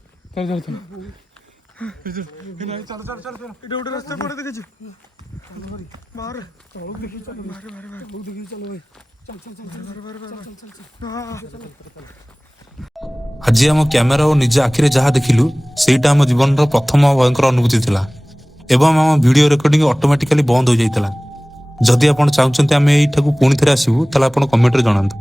ଚାଲ ଚାଲ ଚାଲ ଚାଲ ଏଇଟା ଗୋଟେ ରାସ୍ତା ପଟେ ଦେଖିଛି ଚାଲ ଭାରି ବାହାରେ ତଳକୁ ଦେଖିକି ଚାଲ ବାହାରେ ବାହାରେ ବାହାରେ ତଳକୁ ଦେଖିକି ଚାଲ ଭାଇ ଚାଲ ଚାଲ ଚାଲ ଚାଲ ଚାଲ ଚାଲ ଚାଲ ଆଜି ଆମ କ୍ୟାମେରା ଓ ନିଜ ଆଖିରେ ଯାହା ଦେଖିଲୁ ସେଇଟା ଆମ ଜୀବନର ପ୍ରଥମ ଭୟଙ୍କର ଅନୁଭୂତି ଥିଲା ଏବଂ ଆମ ଭିଡ଼ିଓ ରେକର୍ଡିଂ ଅଟୋମେଟିକାଲି ବନ୍ଦ ହୋଇଯାଇଥିଲା। ଯଦି ଆପଣ ଚାହୁଁଛନ୍ତି ଆମେ ଏଇଠାକୁ ପୁଣି ଥରେ ଆସିବୁ ତାହେଲେ ଆପଣ କମେଣ୍ଟରେ ଜଣାନ୍ତୁ।